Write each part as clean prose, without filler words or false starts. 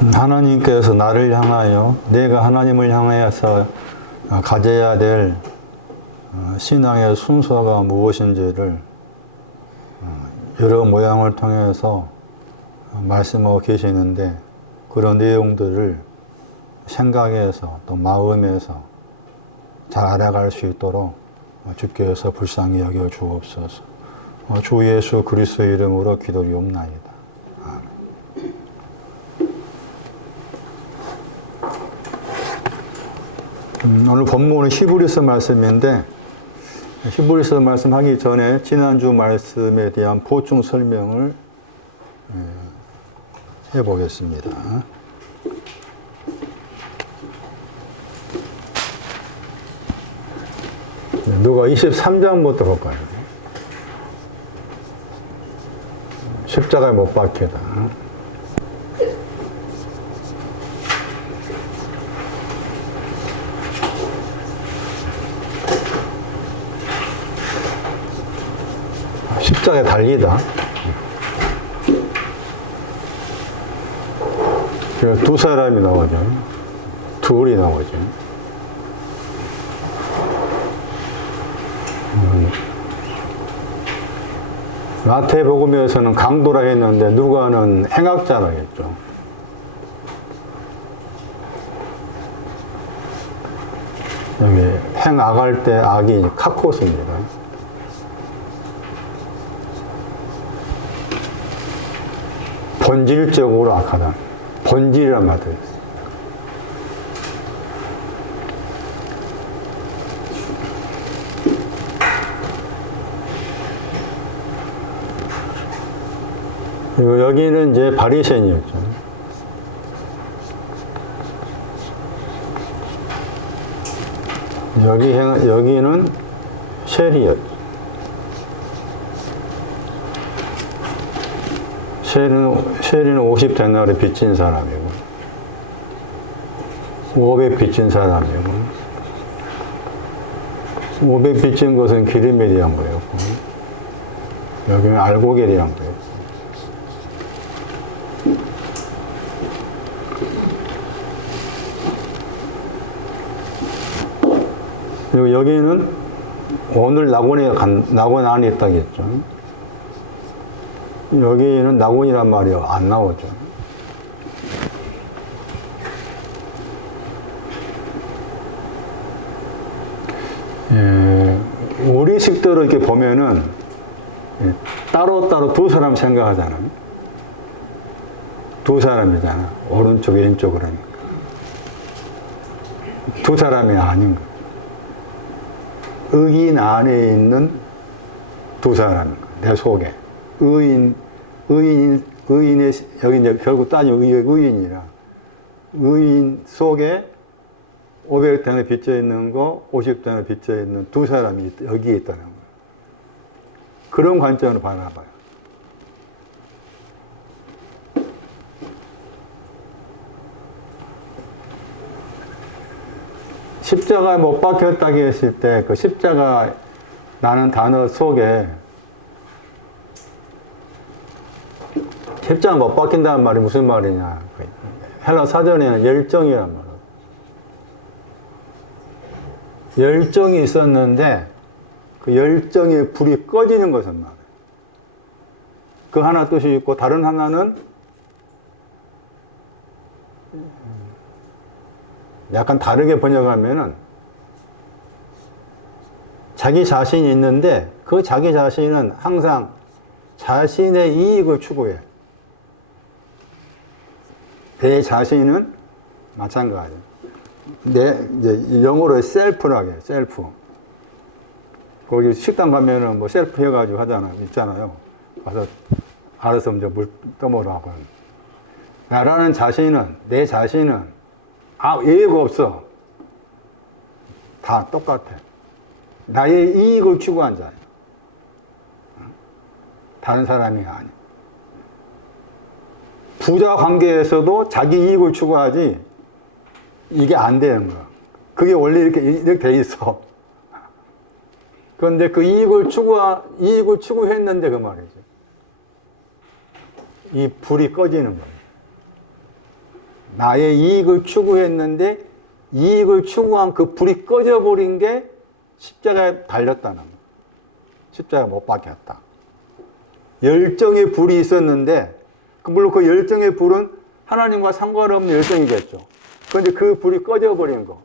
하나님께서 나를 향하여 내가 하나님을 향하여서 가져야 될 신앙의 순서가 무엇인지를 여러 모양을 통해서 말씀하고 계시는데, 그런 내용들을 생각에서 또 마음에서 잘 알아갈 수 있도록 주께서 불쌍히 여겨 주옵소서. 주 예수 그리스도의 이름으로 기도리옵나이다. 오늘 본문은 히브리서 말씀인데, 히브리서 말씀하기 전에 지난주 말씀에 대한 보충 설명을 해보겠습니다. 누가 23장부터 볼까요? 십자가에 못 박히다. 십자가에 달리다. 두 사람이 나오죠. 둘이 나오죠. 마태복음에서는 강도라 했는데 누가는 행악자라 했죠. 여기 행악할 때 악이 카코스입니다. 본질적으로 악하다. 본질이란 말도 있어요. 그리고 여기는 이제 바리새인이었죠. 여기는 셀이었죠. 셀이는 50데나리 빚진 사람이고, 500 빚진 사람이고, 500 빚진 것은 기름에 대한 거였고, 여기는 알곡에 대한 거였고. 그리고 여기는 오늘 낙원 안에 있다겠죠. 여기는 낙원이란 말이 안 나오죠. 우리 식대로 이렇게 보면은 따로따로 두 사람 생각하잖아요. 두 사람이잖아. 오른쪽, 왼쪽으로 하니까. 두 사람이 아닌 거예요. 의인 안에 있는 두 사람, 내 속에. 의인의, 여기 이제 결국 따지면 의인이라. 의인 속에 500단에 빚져 있는 거, 50단에 빚져 있는 두 사람이 여기에 있다는 거예요. 그런 관점으로 바라봐요. 십자가에 못 박혔다고 했을 때 그 십자가라는 단어 속에 십자가 못 박힌다는 말이 무슨 말이냐. 헬라 사전에는 열정이란 말이에요. 열정이 있었는데 그 열정의 불이 꺼지는 것은 말이에요. 그 하나 뜻이 있고, 다른 하나는 약간 다르게 번역하면은 자기 자신이 있는데 그 자기 자신은 항상 자신의 이익을 추구해. 내 자신은 마찬가지. 이제 영어로 셀프라고 해요. 셀프. 거기 식당 가면은 뭐 셀프 해가지고 있잖아요. 가서 알아서 이제 물 떠먹으라고. 나라는 자신은, 내 자신은 예의가 없어. 다 똑같아. 나의 이익을 추구한 자예요. 다른 사람이 아니야. 부자 관계에서도 자기 이익을 추구하지, 이게 안 되는 거야. 그게 원래 이렇게 돼 있어. 그런데 그 이익을 추구했는데 그 말이지. 이 불이 꺼지는 거예요. 나의 이익을 추구했는데 이익을 추구한 그 불이 꺼져버린 게 십자가에 달렸다는 거예요. 십자가에 못 박혔다. 열정의 불이 있었는데, 물론 그 열정의 불은 하나님과 상관없는 열정이겠죠. 그런데 그 불이 꺼져버린 거.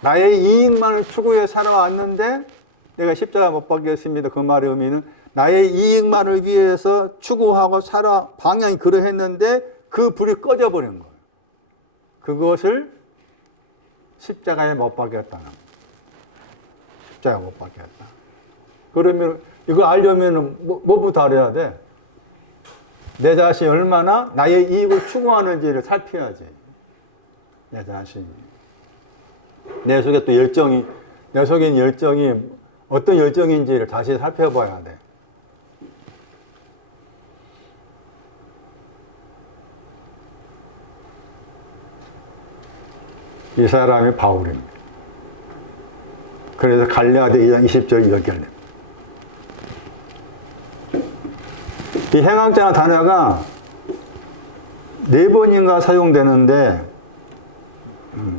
나의 이익만을 추구해 살아왔는데 내가 십자가 못 박혔습니다. 그 말의 의미는 나의 이익만을 위해서 추구하고 방향이 그러했는데 그 불이 꺼져버린 거예요. 그것을 십자가에 못 박혔다는 거예요. 십자가에 못 박혔다. 그러면 이거 알려면 뭐부터 알아야 돼? 내 자신이 얼마나 나의 이익을 추구하는지를 살펴야지. 내 자신이. 내 속에 또 열정이, 내 속에 있는 열정이 어떤 열정인지를 다시 살펴봐야 돼. 이 사람이 바울입니다. 그래서 갈라디아 2장 20절이 연결됩니다. 이 행악자라는 단어가 4번인가 사용되는데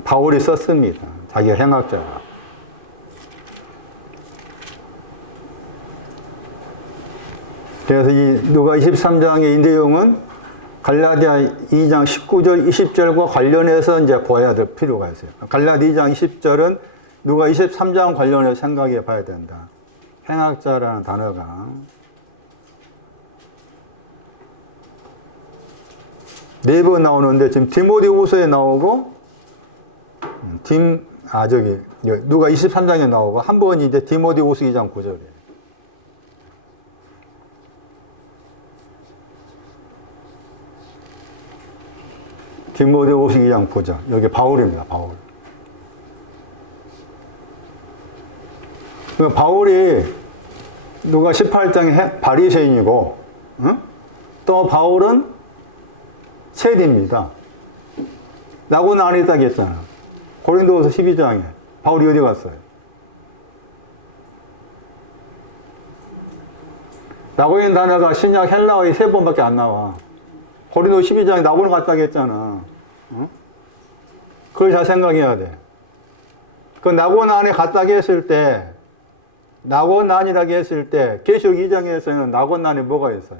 바울이 썼습니다. 자기가 행악자가. 그래서 이 누가 23장의 이 내용은 갈라디아 2장 19절, 20절과 관련해서 이제 봐야 될 필요가 있어요. 갈라디아 2장 20절은 누가 23장 관련해서 생각해 봐야 된다. 행악자라는 단어가 4번 나오는데 지금 디모데후서에 나오고 누가 23장에 나오고 한 번이 이제 디모데후서 2장 9절이에요. 디모데후서 2장 9절. 여기 바울입니다. 바울. 바울이 누가 18장에 바리새인이고, 또 바울은 세리입니다. 나고는 안 했다고 했잖아. 고린도후서 12장에 바울이 어디 갔어요? 나고인 단어가 신약 헬라어에 3번밖에 안 나와. 고린도후서 12장에 나고는 갔다고 했잖아. 그걸 잘 생각해야 돼. 그 나고난에 갔다고 했을 때, 나고난이라고 했을 때 계시록 2장에서는 나고난에 뭐가 있어요?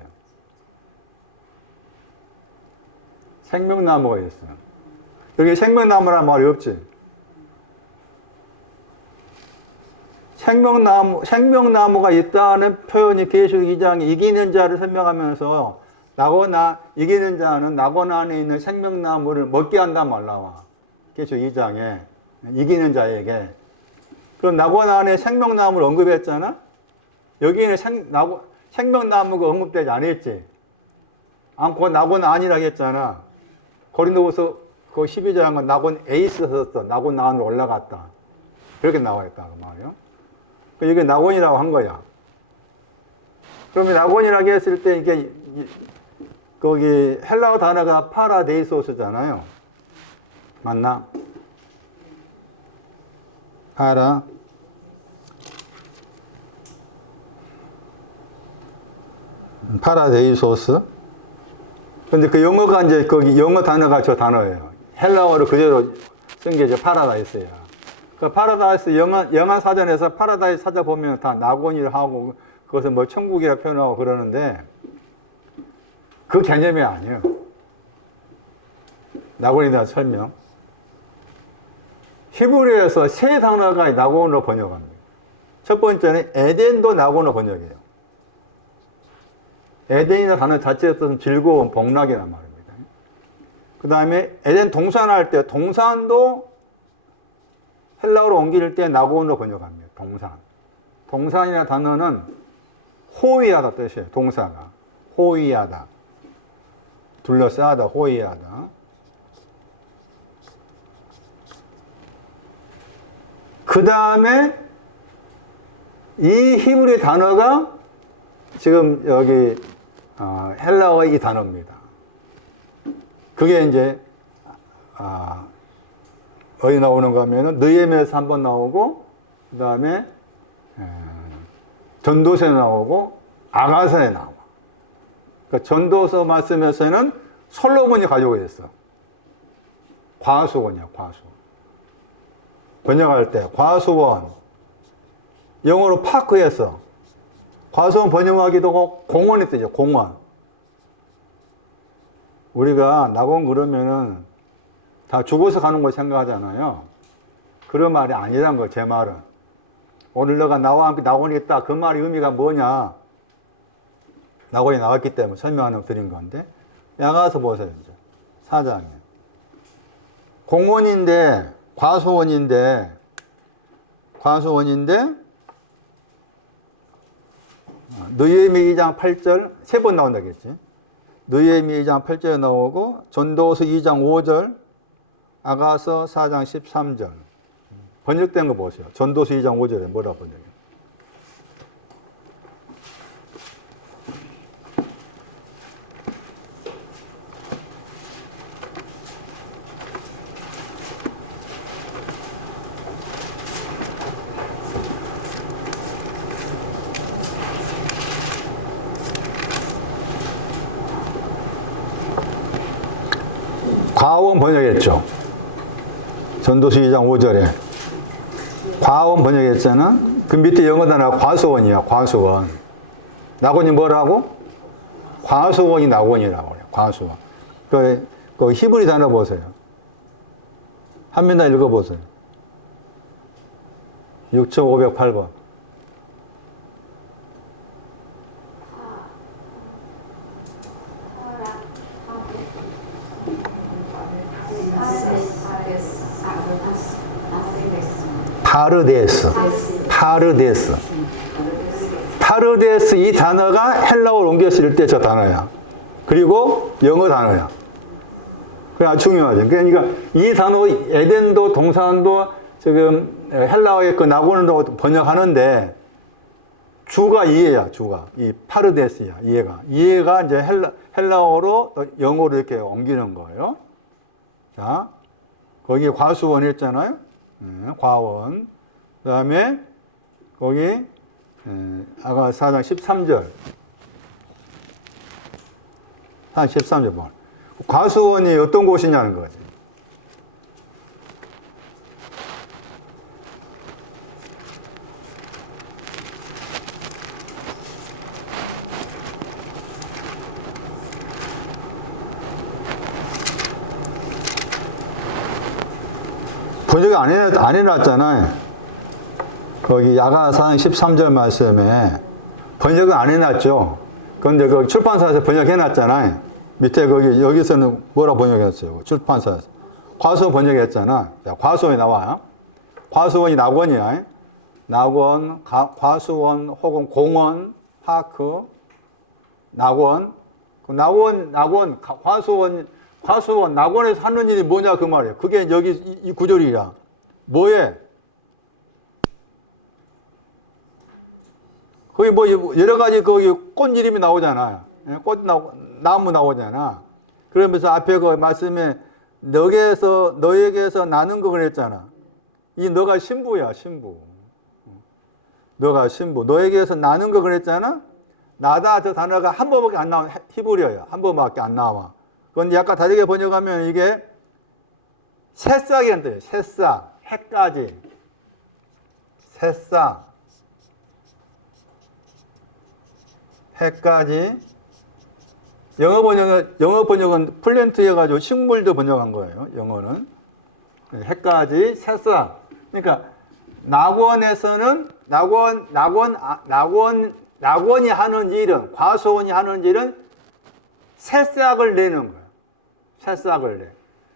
생명나무가 있어요. 여기 생명나무라는 말이 없지. 생명나무가 있다는 표현이 계시록 2장에 이기는 자를 설명하면서 이기는 자는 나고난에 있는 생명나무를 먹게 한단 말 나와. 계시록 2장에 이기는 자에게. 그럼 나고난에 생명나무를 언급했잖아? 여기는 생명나무가 언급되지 않았지. 않고 나고난이라고 했잖아. 고린도후서 그 12장은 나곤 에이스 썼어. 나고난으로 올라갔다. 그렇게 나와 있다 그 말이에요. 이게 나곤이라고 한 거야. 그러면 나곤이라고 했을 때 이게 거기 헬라어 단어가 파라데이소스잖아요. 맞나? 파라데이소스. 근데 그 영어가 이제 거기 영어 단어가 저 단어예요. 헬라어로 그대로 쓴 게 이제 파라다이스야. 그 파라다이스 영어 사전에서 파라다이스 찾아보면 다 낙원이라 하고 그것은 뭐 천국이라 표현하고 그러는데 그 개념이 아니에요. 낙원에 대한 설명. 히브리어에서 세 단어가 낙원으로 번역합니다. 첫 번째는 에덴도 낙원으로 번역해요. 에덴이라는 단어 자체의 뜻은 즐거운 복락이란 말입니다. 그 다음에 에덴 동산할 때 동산도 헬라어로 옮길 때 낙원으로 번역합니다. 동산. 동산이라는 단어는 호위하다 뜻이에요. 동사가. 호위하다. 둘러싸다. 호위하다. 그 다음에 이 히브리 단어가 지금 여기 헬라어의 이 단어입니다. 그게 이제 어디 나오는가 하면은 느헤미야에서 한번 나오고 그 다음에 전도서에 나오고 아가서에 나와. 그러니까 전도서 말씀에서는 솔로몬이 가지고 있어. 과수원이야, 과수원. 번역할 때 과수원. 영어로 파크였어. 과수원 번역하기도 하고 공원이 뜨죠, 공원. 우리가 낙원 그러면은 다 죽어서 가는 거 생각하잖아요. 그런 말이 아니란 거, 제 말은. 오늘 너가 나와 함께 낙원이 있다. 그 말의 의미가 뭐냐? 낙원이 나왔기 때문에 설명하는 드린 건데. 나가서 보세요, 이제. 4장에. 공원인데, 과수원인데, 느헤미야 2장 8절, 3번 나온다겠지. 느헤미야 2장 8절에 나오고, 전도서 2장 5절, 아가서 4장 13절. 번역된 거 보세요. 전도서 2장 5절에 뭐라 번역해요? 과원 번역했죠. 전도서 2장 5절에. 과원 번역했잖아. 그 밑에 영어 단어가 과수원이야, 과수원. 낙원이 뭐라고? 과수원이 낙원이라고 그래요, 과수원. 그 히브리 단어 보세요. 한민나 읽어보세요. 6508번. 파르데스 이 단어가 헬라어로 옮겼을 때 저 단어야. 그리고 영어 단어야. 그게 아주 중요하죠. 그러니까 이 단어 에덴도 동산도 지금 헬라어의 그 낙원으로 번역하는데 주가 이해야, 주가. 이 파르데스야, 이해가 이제 헬라어로 영어로 이렇게 옮기는 거예요. 자, 거기 과수원 했잖아요. 과원. 그 다음에 거기 아가 4장 13절. 4장 13절 뭐. 과수원이 어떤 곳이냐는 거지. 번역이 안 해놨잖아요. 거기 야가 4장 13절 말씀에 번역은 안 해놨죠. 그런데 그 출판사에서 번역해놨잖아요. 밑에 거기 여기서는 뭐라 번역했어요? 출판사에서 과수원 번역했잖아. 자, 과수원이 나와요. 과수원이 낙원이야. 낙원, 과수원 혹은 공원, 파크, 낙원. 과수원, 낙원에서 하는 일이 뭐냐 그 말이에요. 그게 여기 이 구절이야. 뭐해? 거기 뭐 여러 가지 거기 꽃 이름이 나오잖아. 나무 나오잖아. 그러면서 앞에 그 말씀에 너에게서 나는 거 그랬잖아. 이 너가 신부야, 신부. 너가 신부. 너에게서 나는 거 그랬잖아. 나다 저 단어가 한 번밖에 안 나와. 히브리어야. 한 번밖에 안 나와. 그런데 약간 다르게 번역하면 이게 새싹이란 뜻이에요. 새싹, 해까지. 새싹, 해까지. 영어 번역은 플랜트여가지고 식물도 번역한 거예요. 영어는. 해까지, 새싹. 그러니까 낙원에서는 낙원이 하는 일은, 과수원이 하는 일은 새싹을 내는 거예요. 새싹을 내.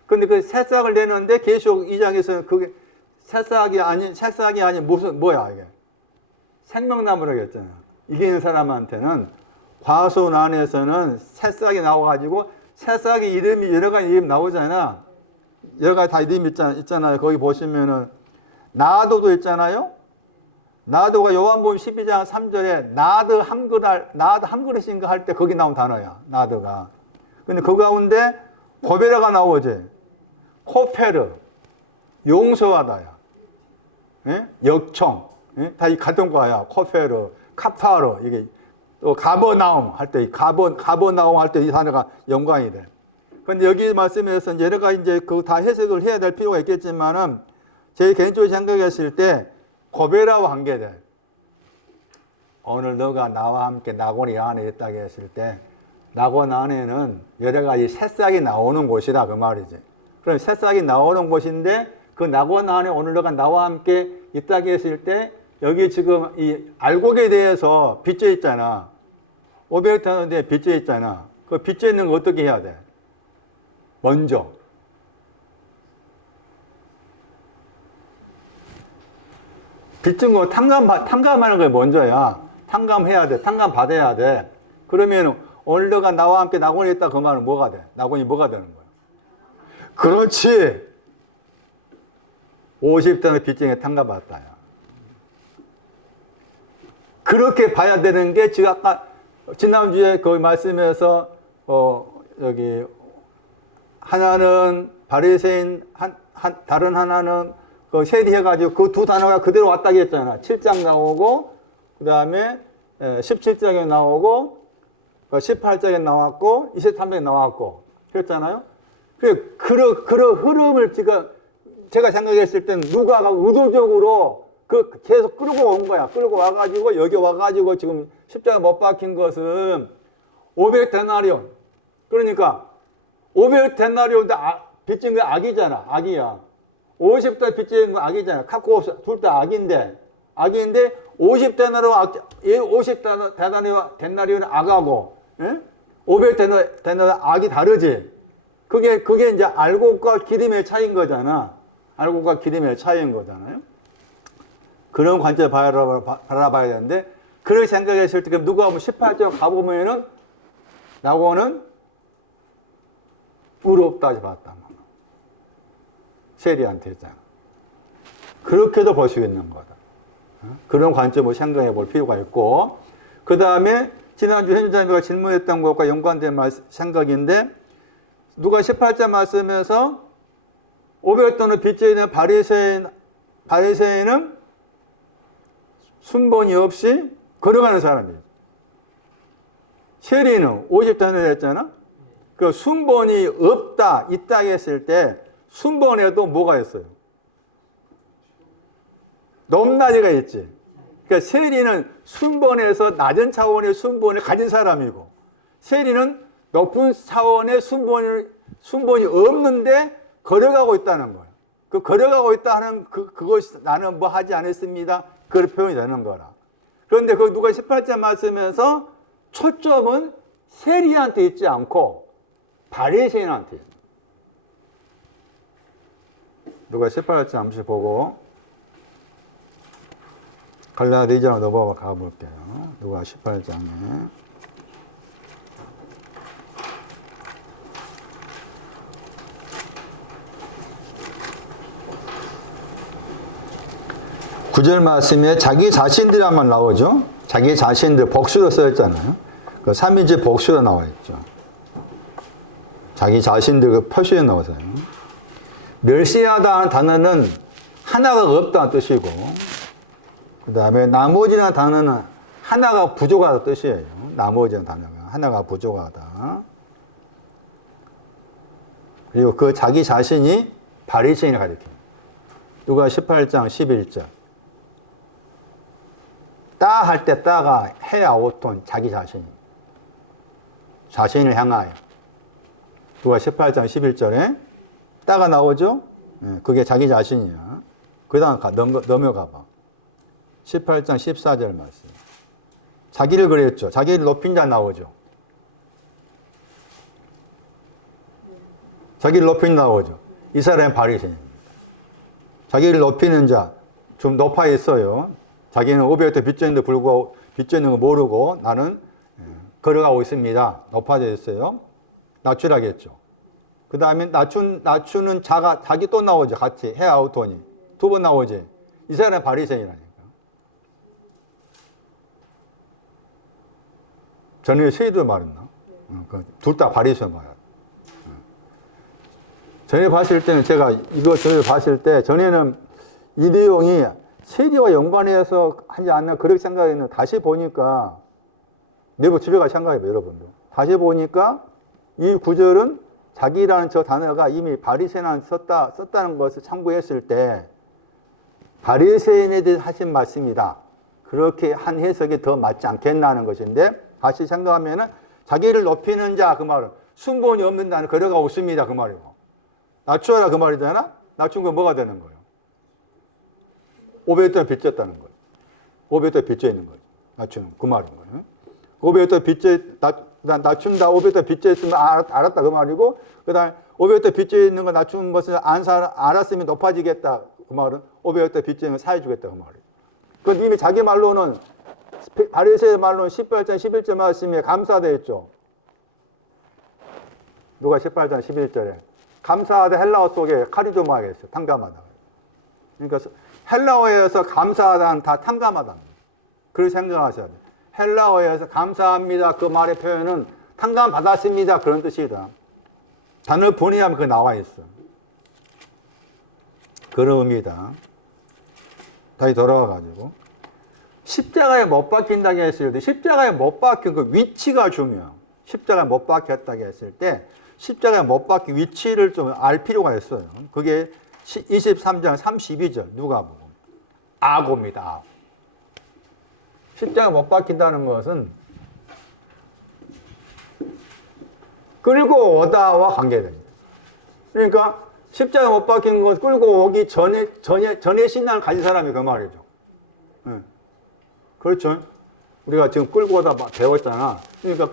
근데 그 새싹을 내는데 계시록 2장에서는 그게 새싹이 아닌 무슨 뭐야 이게? 생명나무라고 했잖아. 이기는 사람한테는 과수원 안에서는 새싹이 나와가지고 새싹이 이름이 여러 가지 이름 나오잖아. 여러 가지 다 이름이 있잖아요. 거기 보시면은 나도도 있잖아요. 나도가 요한복음 12장 3절에 나드 한 그릇인가 할 때 거기 나온 단어야. 나드가. 근데 그 가운데 고베라가 나오지. 코페르. 용서하다야. 예? 역청. 예? 다 이 같은 거야. 코페르, 카파르. 이게 또 가버나움 할 때 가버나움 할 때 이 단어가 연관이 돼. 근데 여기 말씀에서 이제 여러 가지 이제 그 다 해석을 해야 될 필요가 있겠지만은 제 개인적으로 생각했을 때 고배라고 한 게 돼. 오늘 너가 나와 함께 낙원이 안에 있다고 했을 때 낙원 안에는 여러 가지 새싹이 나오는 곳이다 그 말이지. 그럼 새싹이 나오는 곳인데 그 낙원 안에 오늘 너가 나와 함께 있다고 했을 때 여기 지금 이 알곡에 대해서 빚져 있잖아. 500탄에 빚져 있잖아. 그 빚져 있는 거 어떻게 해야 돼? 먼저 빚진 거 탕감하는 게 먼저야. 탕감해야 돼. 탕감 받아야 돼. 그러면 오늘 너가 나와 함께 낙원에 있다 그 말은 뭐가 돼? 낙원이 뭐가 되는 거야? 그렇지. 50단의 빚쟁이 탕감받았다. 그렇게 봐야 되는 게 지금 아까 지난주에 그 말씀에서 여기 하나는 바리새인 다른 하나는 그 세리해가지고 그 두 단어가 그대로 왔다고 했잖아. 7장 나오고 그 다음에 17장에 나오고 18장에 나왔고 23장에 나왔고 그랬잖아요. 그런 흐름을 제가 생각했을 때는 누가가 의도적으로 그 계속 끌고 온 거야. 끌고 와가지고 여기 와가지고 지금 십자가 못 박힌 것은 500데나리온. 그러니까 500데나리온인데 빚진 게 악이잖아. 악이야. 50대 빚진 건 악이잖아. 갖고 없어. 둘 다 악인데 50데나리온 악하고 500데나리온 악이 다르지. 그게 이제 알곡과 기름의 차이인 거잖아. 알곡과 기름의 차이인 거잖아요. 그런 관점을 바라봐야 되는데, 그렇게 생각했을 때, 누가 보면 18장 가보면은, 낙원은 의롭다 봤다. 세리한테 했잖아. 그렇게도 볼 수 있는 거다. 그런 관점을 생각해 볼 필요가 있고, 그 다음에 지난주 현주자님과 질문했던 것과 연관된 생각인데, 누가 18장 말씀에서 500돈을 빚져 있는 바리새인은 순번이 없이 걸어가는 사람이에요. 세리는 50단을 했잖아. 그 순번이 없다, 있다 했을 때 순번에도 뭐가 있어요? 높낮이가 있지. 그러니까 세리는 순번에서 낮은 차원의 순번을 가진 사람이고, 세리는 높은 차원의 순번이 없는데 걸어가고 있다는 거예요. 그 걸어가고 있다 하는 그것이 나는 뭐 하지 않았습니다. 그런 표현이 되는 거라. 그런데 그 누가 18장 말씀에서 초점은 세리한테 있지 않고 바리새인한테 있는. 누가 18장 잠시 보고 갈라디아 2장으로 넘어가 가볼게요. 누가 18장에 9절 말씀에 자기 자신들이란만 나오죠. 자기 자신들 복수로 써있잖아요. 그 3인칭 복수로 나와 있죠. 자기 자신들 그 표시에 나오세요. 멸시하다 하는 단어는 하나가 없다는 뜻이고, 그 다음에 나머지라는 단어는 하나가 부족하다 뜻이에요. 나머지라는 단어가 하나가 부족하다. 그리고 그 자기 자신이 바리새인을 가리킵니다. 누가 18장 11절. 따 할 때 따가 헤아오톤 자기 자신을 향하여. 누가 18장 11절에 따가 나오죠? 그게 자기 자신이야. 그 다음 넘어가 봐. 18장 14절 말씀. 자기를 그랬죠. 자기를 높인 자 나오죠. 자기를 높인 자 나오죠. 이 사람은 바리새인입니다. 자기를 높이는 자, 좀 높아 있어요. 자기는 500대 빚져 있는데 불구하고 빚져 있는 거 모르고 나는 걸어가고 있습니다. 높아져 있어요. 낮추라겠죠. 그 다음에 낮추는 자가, 자기 또 나오죠. 같이. 헤아우토니. 두 번 나오지. 이 사람은 바리새인이라니까. 전에 세이도 말했나? 둘 다 바리새인 말이야. 전에 봤을 때는 전에 봤을 때 전에는 이 내용이 세리와 연관해서 하지 않나 그렇게 생각했는데 다시 보니까 내일 집에 가서 생각해봐요, 여러분들. 다시 보니까 이 구절은 자기라는 저 단어가 이미 바리새인은 썼다는 것을 참고했을 때 바리새인에 대해 하신 말씀이다. 그렇게 한 해석이 더 맞지 않겠나는 것인데 다시 생각하면은 자기를 높이는 자 그 말은 순본이 없는 자는 거래가 없습니다 그 말이고 낮추어라 그 말이잖아. 낮춘 건 뭐가 되는 거예요? 500대 빚졌다는 거예요. 500대 빚져 있는 거예요. 낮추는 그 말인 거예요. 500대 빚져 낮춘다 500대 빚져 있으면 알았다 그 말이고 그다음 500대 빚져 있는 거 낮추는 것을 알았으면 높아지겠다 그 말은 500대 빚져 있는 거 사해 주겠다 그 말이에요. 그 이미 자기 말로는 바리새인 말로는 18장 11절 말씀에 감사하다 했죠. 누가 18장 11절에 감사하다 헬라어 속에 카리조마가 있어요. 탕감하다. 그러니까 헬라어에서 감사하다는 다 탕감하다. 그렇게 생각하셔야 돼요. 헬라어에서 감사합니다. 그 말의 표현은 탕감 받았습니다. 그런 뜻이다. 단어를 본의하면 그게 나와 있어. 그런 의미다. 다시 돌아와가지고 십자가에 못 박힌다고 했을 때 십자가에 못 박힌 그 위치가 중요해요. 십자가에 못 박혔다고 했을 때 십자가에 못 박힌 위치를 좀 알 필요가 있어요. 그게 23장 32절 누가복음 아고입니다. 아고. 십자가에 못 박힌다는 것은 끌고 오다와 관계됩니다. 그러니까 십자가에 못 박힌 것 끌고 오기 전에 신앙을 가진 사람이 그 말이죠. 네. 그렇죠. 우리가 지금 끌고 오다 배웠잖아. 그러니까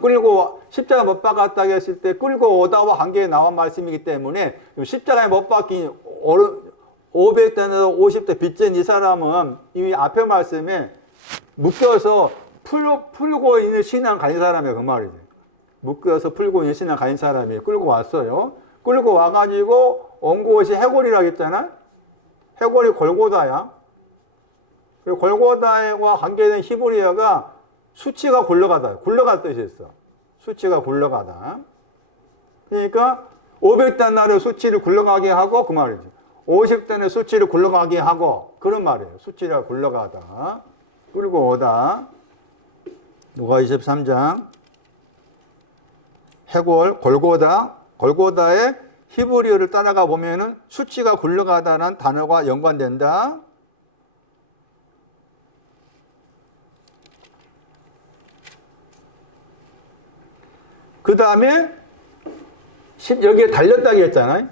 십자가에 못 박았다고 했을 때 끌고 오다와 관계에 나온 말씀이기 때문에 십자가에 못 박힌 500대나 50대 빚진 이 사람은 이미 앞에 말씀에 묶여서 풀고 있는 신앙 가진 사람이에요. 그 말이지. 묶여서 풀고 있는 신앙 가진 사람이 끌고 왔어요. 끌고 와가지고 온 곳이 해골이라고 했잖아. 해골이 골고다야. 그리고 골고다와 관계된 히브리어가 수치가 굴러가다. 굴러갈 뜻이 있어. 수치가 굴러가다. 그러니까 500단날의 수치를 굴러가게 하고 그 말이지. 50단의 수치를 굴러가게 하고 그런 말이에요. 수치가 굴러가다. 끌고 오다. 누가 23장 해골 골고다의 히브리어를 따라가 보면은 수치가 굴러가다는 단어가 연관된다. 그 다음에 여기에 달렸다고 했잖아요.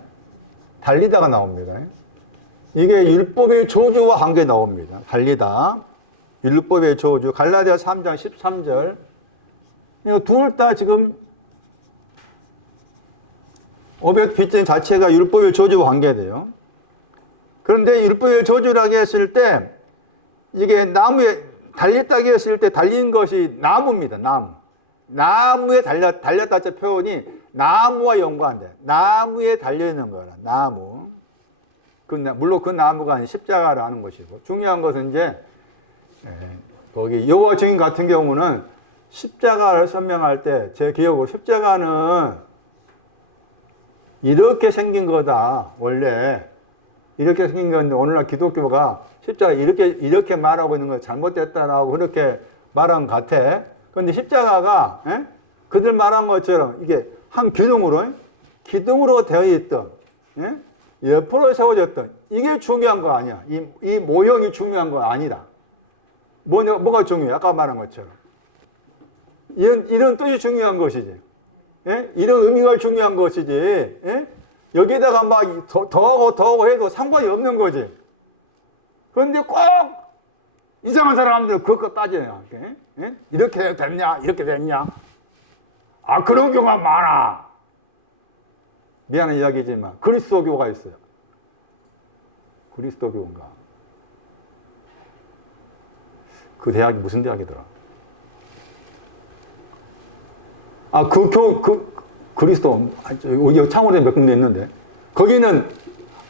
달리다가 나옵니다. 이게 율법의 저주와 관계 나옵니다. 달리다. 율법의 저주. 갈라디아 3장 13절. 이거 둘 다 지금 500 빚진 자체가 율법의 저주와 관계돼요. 그런데 율법의 저주라고 했을 때 이게 나무에 달렸다고 했을 때 달린 것이 나무입니다. 나무에 달렸다 자 표현이 나무와 연관돼. 나무에 달려있는 거라. 나무. 물론 그 나무가 아닌 십자가라는 것이고 중요한 것은 이제 거기 여호와 증인 같은 경우는 십자가를 설명할 때 제 기억으로 십자가는 이렇게 생긴 거다. 원래 이렇게 생긴 건데 오늘날 기독교가 십자가 이렇게 말하고 있는 거 잘못됐다라고 그렇게 말한 것 같아. 그런데 십자가가 그들 말한 것처럼 이게 한 기둥으로 되어 있던 옆으로 세워졌던 이게 중요한 거 아니야. 이 모형이 중요한 거 아니다. 뭐가 중요해? 아까 말한 것처럼 이런 뜻이 중요한 것이지. 이런 의미가 중요한 것이지. 여기다가 막 더하고 해도 상관이 없는 거지. 그런데 꼭 이상한 사람들 그것 따지냐. 이렇게 됐냐? 이렇게 됐냐? 아, 그런 경우가 많아. 미안한 이야기지만 그리스도교가 있어요. 그리스도교인가? 그 대학이 무슨 대학이더라? 아, 그리스도, 여기 창원에 몇 군데 있는데, 거기는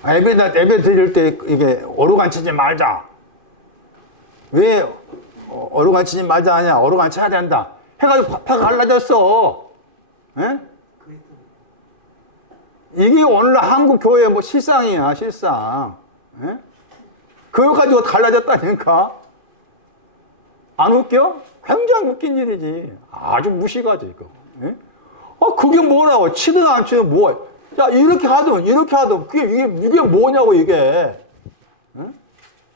예배 드릴 때 이게 어루간 치지 말자. 왜 어루간 치지 말자 하냐? 어루간 쳐야 된다. 해가지고 팍팍 갈라졌어. 이게 오늘날 한국 교회 뭐 실상이야, 실상. 그거 가지고 갈라졌다니까? 안 웃겨? 굉장히 웃긴 일이지. 아주 무식하지, 이거. 그게 뭐라고? 치든 안 치든 뭐, 자, 이렇게 하든, 이게 뭐냐고, 이게. 응?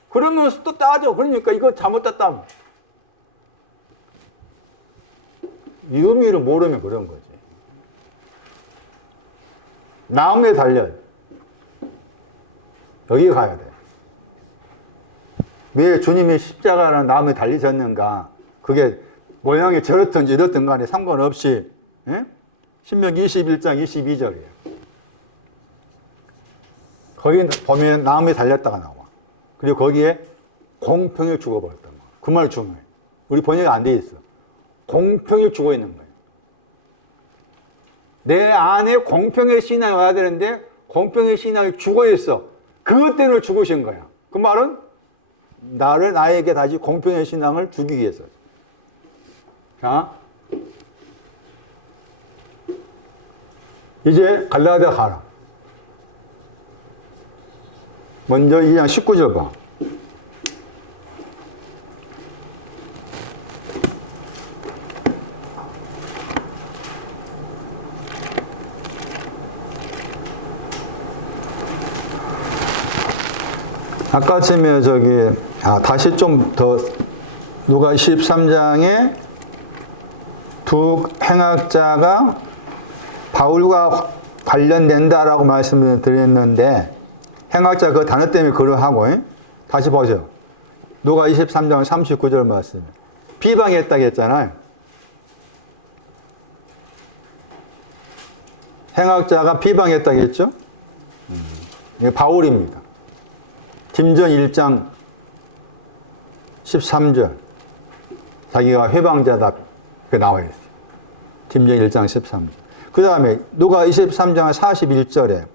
그러면서 또 따져. 그러니까 이거 잘못됐다. 이 의미를 모르면 그런 거지. 나무에 달려. 여기 가야 돼. 왜 주님이 십자가라는 나무에 달리셨는가? 그게 모양이 저렇든지 이렇든 간에 상관없이, 예? 신명기 21장 22절이에요. 거기 보면 나무에 달렸다가 나와. 그리고 거기에 공평히 죽어버렸단 말이야. 그 말이 중요해. 우리 번역이 안 돼 있어. 공평히 죽어 있는 거예요. 내 안에 공평의 신앙이 와야 되는데 공평의 신앙이 죽어 있어. 그것 때문에 죽으신 거야. 그 말은 나에게 다시 공평의 신앙을 주기 위해서. 자, 이제 갈라디아 가라. 먼저 2장 19절 봐. 아까쯤에 다시 좀 더, 누가 13장에 두 행악자가 바울과 관련된다라고 말씀을 드렸는데, 행악자 그 단어 때문에 그러하고, 다시 보죠. 누가 23장 39절 말씀. 비방했다고 했잖아요. 행악자가 비방했다고 했죠? 이게 바울입니다. 김전 1장 13절. 자기가 회방자다. 그게 나와 있어요. 김전 1장 13절. 그 다음에 누가 23장 41절에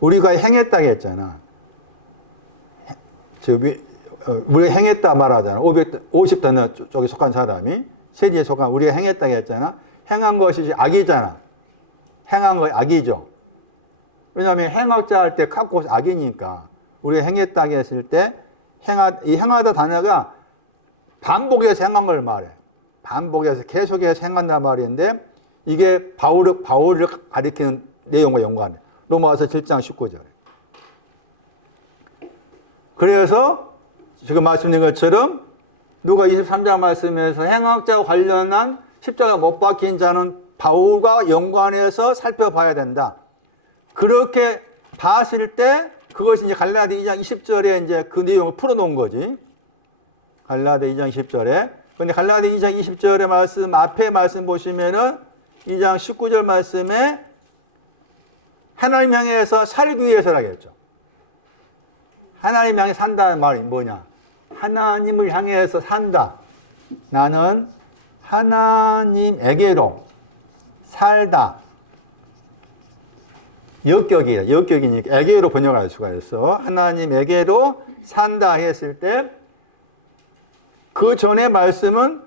우리가 행했다고 했잖아. 우리가 행했다 말하잖아. 50단어 쪽에 속한 사람이, 세리에 속한 우리가 행했다고 했잖아. 행한 것이 악이잖아. 행한 거 악이죠. 왜냐하면 행악자 할 때 갖고 악이니까. 우리가 행했다고 했을 때 이 행하다 단어가 반복해서 행한 걸 말해. 반복해서 계속해서 행한단 말인데 이게 바울을 가리키는 내용과 연관해. 로마서 7장 19절에. 그래서 지금 말씀드린 것처럼 누가 23장 말씀에서 행악자와 관련한 십자가 못 박힌 자는 바울과 연관해서 살펴봐야 된다. 그렇게 봤을 때 그것이 이제 갈라디아 2장 20절에 이제 그 내용을 풀어놓은 거지. 갈라디아 2장 20절에. 근데 갈라디아 2장 20절의 말씀, 앞에 말씀 보시면은 2장 19절 말씀에 하나님 향해서 살기 위해서라겠죠. 하나님 향해 산다는 말이 뭐냐? 하나님을 향해서 산다. 나는 하나님에게로 살다. 역격이니까 에게로 번역할 수가 있어. 하나님에게로 산다 했을 때 그 전에 말씀은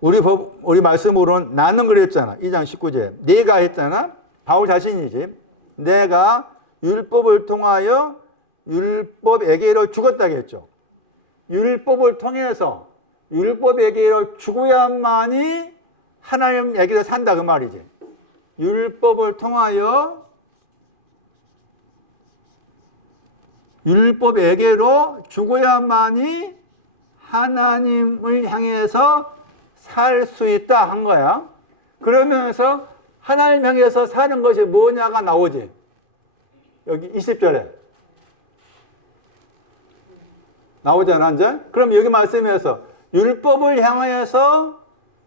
우리 말씀으로는 나는 그랬잖아. 2장 19절. 내가 했잖아. 바울 자신이지. 내가 율법을 통하여 율법에게로 죽었다고 했죠. 율법을 통해서 율법에게로 죽어야만이 하나님에게로 산다 그 말이지. 율법을 통하여 율법에게로 죽어야만이 하나님을 향해서 살 수 있다 한 거야. 그러면서 하나님 향해서 사는 것이 뭐냐가 나오지. 여기 20절에. 나오잖아, 이제. 그럼 여기 말씀에서 율법을 향하여서,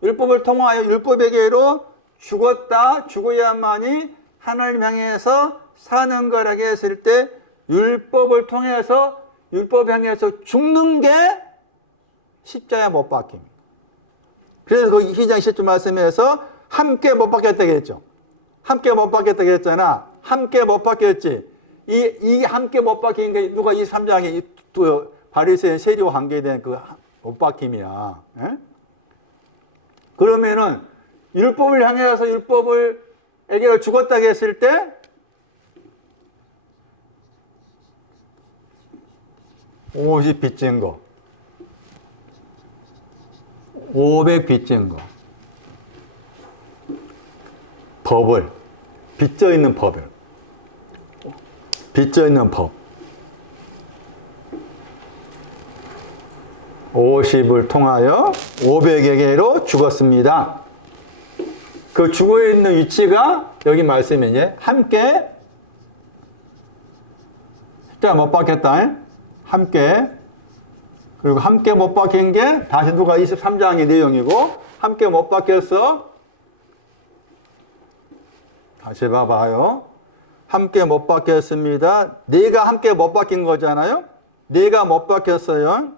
율법을 통하여 율법에게로 죽어야만이 하나님 향해서 사는 거라고 했을 때 율법을 통해서 율법 향해서 죽는 게 십자가에 못 박힙니다. 그래서 그 2장 10절 말씀에서 함께 못 박혔다고 했죠. 함께 못 박혔다고 했잖아. 함께 못 박혔지. 이 함께 못 박힌 게 누가 23장에 바리새인 세리와 관계된 그 못 박힘이야. 에? 그러면은 율법을 향해서 율법에게 죽었다고 했을 때 50 빚진 거, 500 빚진 거, 법을, 빚져 있는 법을, 빚져 있는 법. 50을 통하여 500에게로 죽었습니다. 그 죽어 있는 위치가 여기 말씀에 이제 함께 십자가 못 박혔다. 함께. 그리고 함께 못 박힌 게 다시 누가 23장의 내용이고 함께 못 박혔어. 다시 봐봐요. 함께 못 박혔습니다. 네가 함께 못 박힌 거잖아요. 네가 못 박혔어요.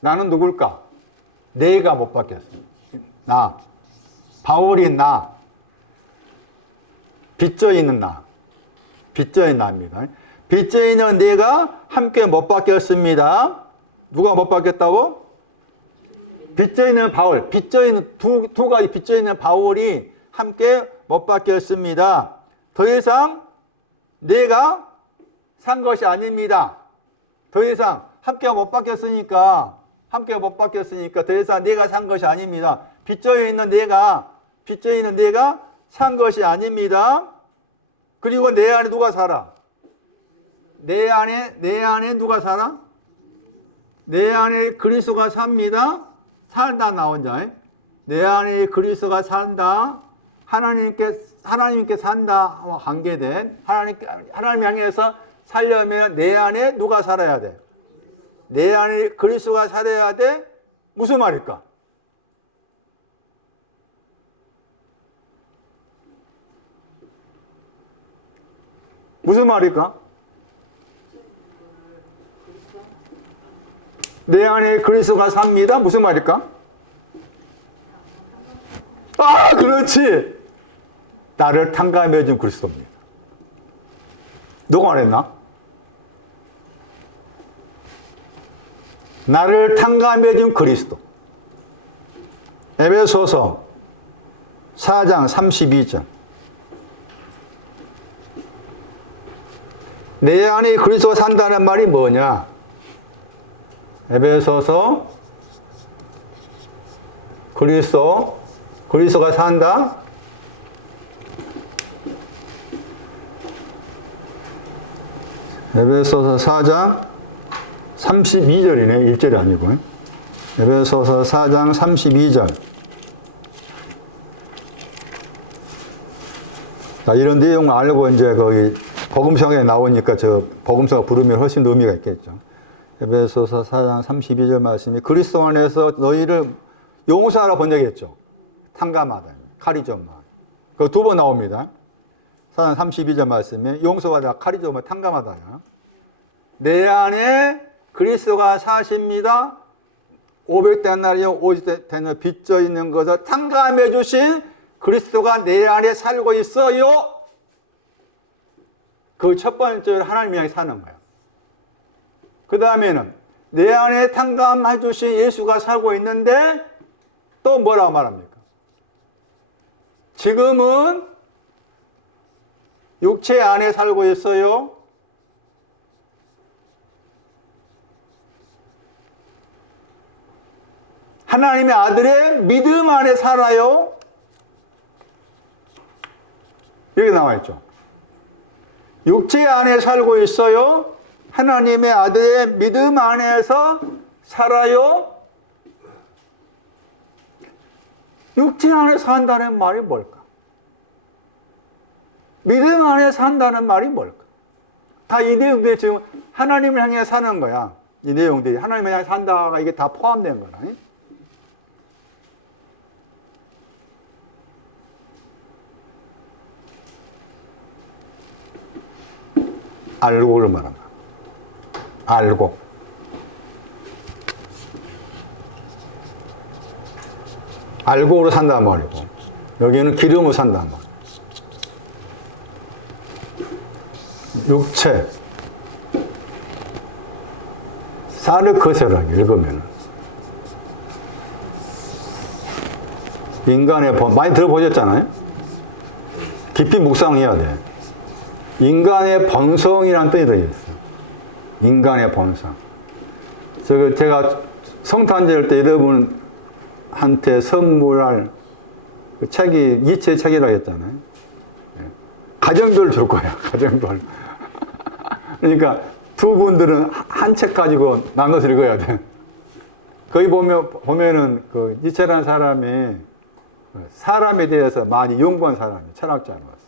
나는 누굴까? 네가 못 박혔어. 나. 바울이 나. 빚져 있는 나. 빚져 있는 나입니다. 빚져 있는 네가 함께 못 박혔습니다. 누가 못 박혔다고? 빚져 있는 바울. 빚져 있는 두 가지 빚져 있는 바울이 함께 못 박혔습니다. 더 이상 내가 산 것이 아닙니다. 더 이상 함께 못 박혔으니까 더 이상 내가 산 것이 아닙니다. 빚져 있는 내가 산 것이 아닙니다. 그리고 내 안에 누가 살아? 내 안에 누가 살아? 내 안에 그리스도가 삽니다. 살다 나온 자. 내 안에 그리스도가 산다. 하나님께 산다와 관계된 하나님 향해서 살려면 내 안에 누가 살아야 돼? 내 안에 그리스도가 살아야 돼? 무슨 말일까? 무슨 말일까? 내 안에 그리스도가 삽니다. 무슨 말일까? 아, 그렇지. 나를 탕감해 준 그리스도입니다. 누가 말했나? 나를 탕감해 준 그리스도. 에베소서 4장 32절. 내 안에 그리스도가 산다는 말이 뭐냐? 에베소서 그리스도가 산다. 에베소서 4장 32절이네. 1절이 아니고. 에베소서 4장 32절. 자, 이런 내용을 알고 이제 거기 복음성에 나오니까 저 복음서가 부르면 훨씬 더 의미가 있겠죠. 에베소서 4장 32절 말씀이 그리스도 안에서 너희를 용서하라 번역했죠. 탕감하다. 카리조마. 그거 두 번 나옵니다. 4장 32절 말씀에 용서하다, 카리조마, 탕감하다. 내 안에 그리스도가 사십니다. 500데나리온 50데나리온 빚져 있는 것을 탕감해 주신 그리스도가 내 안에 살고 있어요. 그 첫 번째로 하나님 향해 사는 거예요. 그 다음에는 내 안에 탕감해 주신 예수가 살고 있는데 또 뭐라고 말합니까? 지금은 육체 안에 살고 있어요. 하나님의 아들의 믿음 안에 살아요. 여기 나와 있죠. 육체 안에 살고 있어요. 하나님의 아들의 믿음 안에서 살아요. 육체 안에 산다는 말이 뭘까? 믿음 안에 산다는 말이 뭘까? 다 이 내용들이 지금 하나님을 향해 사는 거야. 이 내용들이 하나님을 향해 산다가 이게 다 포함된 거라. 알고를 말한다. 알고. 알고로 산다는 말이고, 여기는 기름으로 산다는 말. 육체. 사르크세라 읽으면. 인간의 번, 많이 들어보셨잖아요? 깊이 묵상해야 돼. 인간의 번성이라는 뜻이 들어있어요. 인간의 번성. 제가 성탄절 때 여러분한테 선물할 그 책이 이체 책이라고 했잖아요. 가정별 줄 거야, 가정별. 그러니까 두 분들은 한 책 가지고 나눠서 읽어야 돼. 거기 보면은 그 니체라는 사람이 사람에 대해서 많이 연구한 사람이에요. 철학자로서.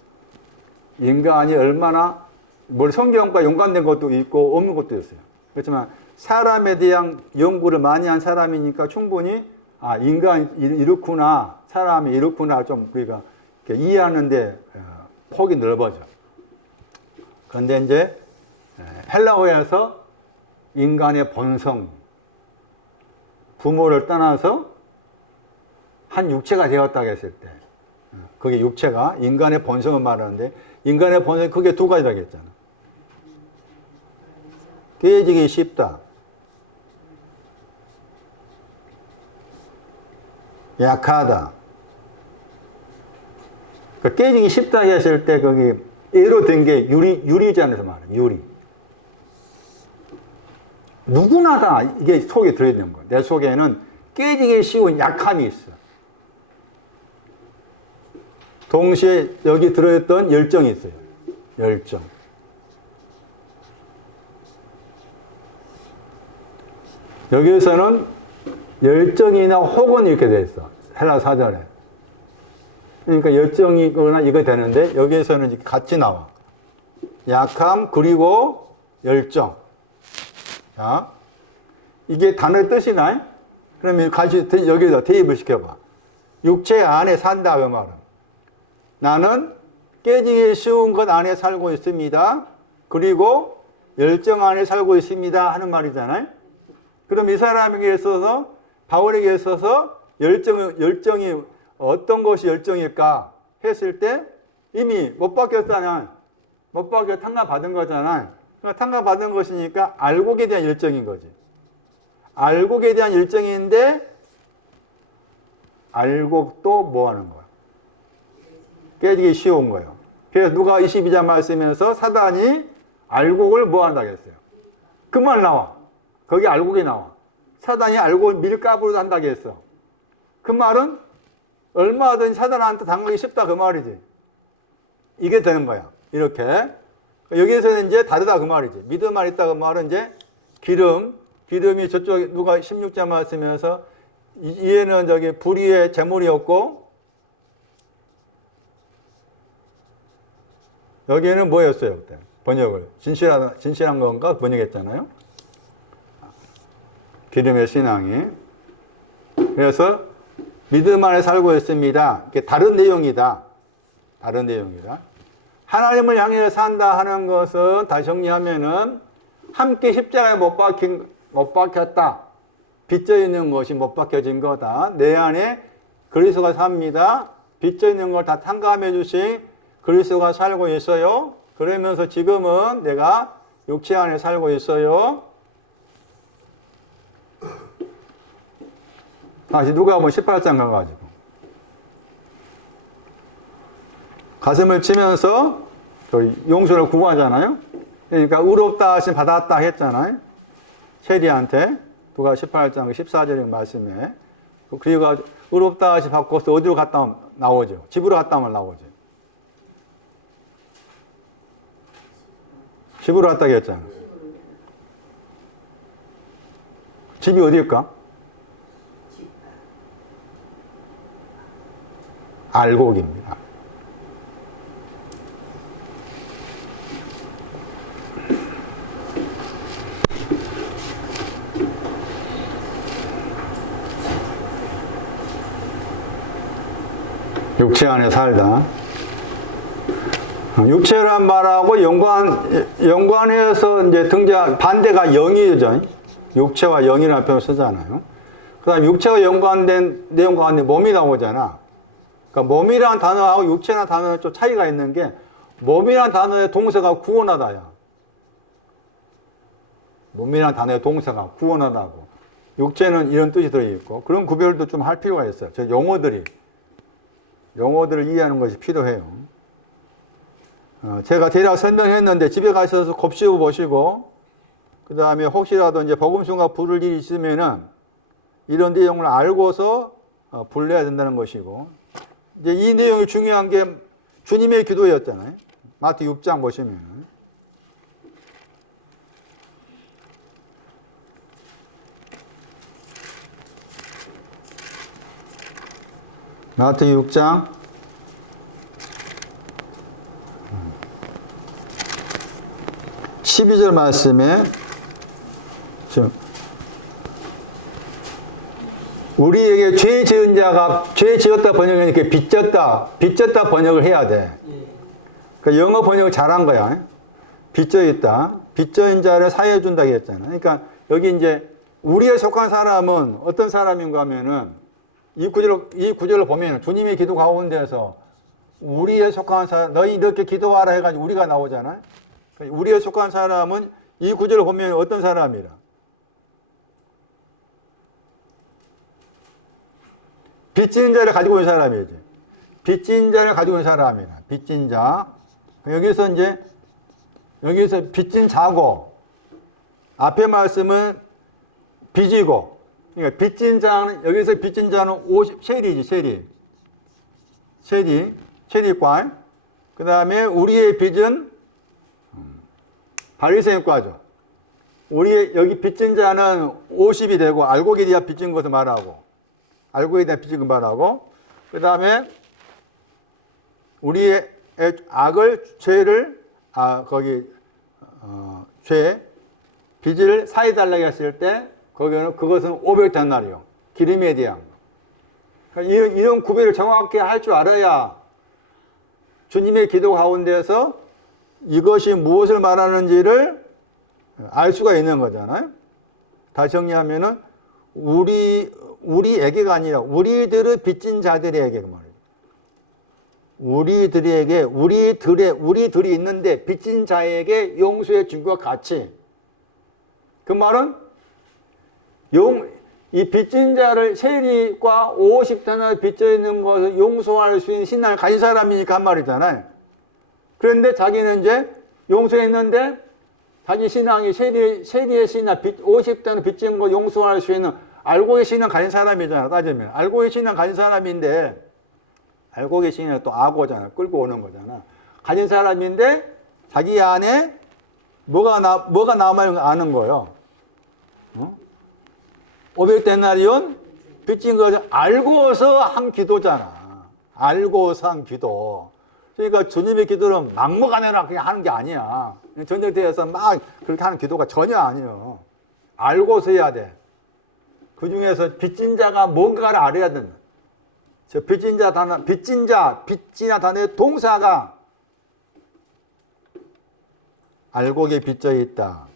인간이 얼마나 뭘 성경과 연관된 것도 있고 없는 것도 있어요. 그렇지만 사람에 대한 연구를 많이 한 사람이니까 충분히 아, 인간이 이렇구나, 사람이 이렇구나 좀 우리가 이해하는데 폭이 넓어져. 그런데 이제 헬라어에서 인간의 본성, 부모를 떠나서 한 육체가 되었다고 했을 때, 그게 육체가 인간의 본성을 말하는데, 인간의 본성이 크게 두 가지라고 했잖아. 깨지기 쉽다. 약하다. 그 깨지기 쉽다 했을 때, 거기, 예로 든 게 유리잔에서 말해, 유리. 누구나 다 이게 속에 들어있는 거야. 내 속에는 깨지기 쉬운 약함이 있어. 동시에 여기 들어있던 열정이 있어요. 열정. 여기에서는 열정이나 혹은 이렇게 돼 있어. 헬라 사전에. 그러니까 열정이거나 이거 되는데 여기에서는 이렇게 같이 나와. 약함 그리고 열정. 자, 이게 단어의 뜻이나? 그러면 같이 여기다 대입을 시켜봐. 육체 안에 산다 그 말은. 나는 깨지기 쉬운 것 안에 살고 있습니다. 그리고 열정 안에 살고 있습니다 하는 말이잖아요. 그럼 이 사람에게 있어서 바울에게 있어서 열정이 어떤 것이 열정일까 했을 때 이미 못 바뀌었잖아. 못 바뀌어 탕감받은 거잖아. 그러니까 탕감받은 것이니까 알곡에 대한 열정인 거지. 알곡에 대한 열정인데 알곡도 뭐 하는 거야? 깨지기 쉬운 거예요. 그래서 누가 22장 말씀에서 사단이 알곡을 뭐 한다고 했어요? 그 말 나와. 거기 알곡이 나와. 사단이 알곡을 밀가부로 한다고 했어. 그 말은 얼마든지 사단한테 당하기 쉽다 그 말이지. 이게 되는 거야. 이렇게. 여기에서는 이제 다르다 그 말이지. 믿음 안에 있다 그 말은 이제 기름이 저쪽에 누가 16장 말씀에서 이에는 저기 불의의 제물이었고 여기에는 뭐였어요 그때 번역을 진실한 건가 번역했잖아요. 기름의 신앙이. 그래서 믿음 안에 살고 있습니다. 이게 다른 내용이다. 다른 내용이다. 하나님을 향해 산다 하는 것은 다시 정리하면은 함께 십자가에 못 박혔다. 빚져 있는 것이 못 박혀진 거다. 내 안에 그리스도가 삽니다. 빚져 있는 걸 다 탕감해 주신 그리스도가 살고 있어요. 그러면서 지금은 내가 육체 안에 살고 있어요. 다시 누가복음 18장 가가지고 가슴을 치면서 용서를 구하잖아요. 그러니까 의롭다 하심 받았다 했잖아요. 세리한테 누가 18장 14절 말씀에 그리고 의롭다 하심 받고서 어디로 갔다 오면 나오죠. 집으로 갔다 오면 나오죠. 집으로 갔다 했잖아요. 집이 어디일까? 알곡입니다. 육체 안에 살다. 육체란 말하고 연관해서 이제 반대가 영이죠. 육체와 영이라는 표현을 쓰잖아요. 그 다음에 육체와 연관된 내용 가운데 몸이 나오잖아. 그러니까 몸이라는 단어하고 육체라는 단어는 좀 차이가 있는 게 몸이라는 단어의 동사가 구원하다야. 몸이라는 단어의 동사가 구원하다고. 육체는 이런 뜻이 들어있고 그런 구별도 좀 할 필요가 있어요. 저 용어들을 이해하는 것이 필요해요. 제가 대략 설명했는데 집에 가셔서 곱씹어 보시고 그 다음에 혹시라도 이제 복음성과 부를 일이 있으면은 이런 내용을 알고서 불러야 된다는 것이고 이제 이 내용이 중요한 게 주님의 기도였잖아요. 마태 6장 보시면 마태복음 6장 12절 말씀에 지금 우리에게 죄 지은 자가 죄 지었다 번역하니까 빚졌다 번역을 해야 돼. 그러니까 영어 번역을 잘한 거야. 빚져 있다. 빚져인 자를 사유해 준다고 했잖아. 그러니까 여기 이제 우리에 속한 사람은 어떤 사람인가 하면은 이 구절을 보면 주님의 기도 가운데서 우리에 속한 사람, 너희 이렇게 기도하라 해가지고 우리가 나오잖아. 그러니까 우리에 속한 사람은 이 구절을 보면 어떤 사람이라? 빚진 자를 가지고 있는 사람이지. 빚진 자를 가지고 있는 사람이라. 빚진 자. 여기서 빚진 자고, 앞에 말씀은 빚이고, 그러니까 빚진 자는, 여기서 빚진 자는 쉐리지, 쉐리과. 그 다음에 우리의 빚은 바리새인과죠. 여기 빚진 자는 50이 되고, 알곡에 대한 빚진 것을 말하고, 알고에 대한 빚진 것 말하고, 그 다음에 우리의 죄를, 빚을 사해달라고 했을 때, 그것은 500데나리온, 기름에 대한 거. 그러니까 이런 구별을 정확히 할 줄 알아야 주님의 기도 가운데서 이것이 무엇을 말하는지를 알 수가 있는 거잖아요. 다시 정리하면은, 우리에게가 아니라 우리들의 빚진 자들에게 말이에요. 우리들이 있는데 빚진 자에게 용서해 준 것 같이. 그 말은 이 빚진 자를 세리과 50데나리온 빚져 있는 것을 용서할 수 있는 신앙을 가진 사람이니까 한 말이잖아요. 그런데 자기는 이제 용서했는데 자기 신앙이 세리의 신앙 50데나리온 빚진 거 용서할 수 있는 알고의 신앙 가진 사람이잖아. 따지면 알고의 신앙 가진 사람인데, 알고의 신앙은 또 악오잖아. 끌고 오는 거잖아. 가진 사람인데 자기 안에 뭐가 남아있는 거 아는 거예요. 500데나리온 빚진 것을 알고서 한 기도잖아. 알고서 한 기도. 그러니까 주님의 기도는 막무가내로 그냥 하는 게 아니야. 전쟁터에서 막 그렇게 하는 기도가 전혀 아니에요. 알고서 해야 돼. 그 중에서 빚진 자가 뭔가를 알아야 된다. 저 빚지나 단어의 동사가 알곡에 빚져 있다.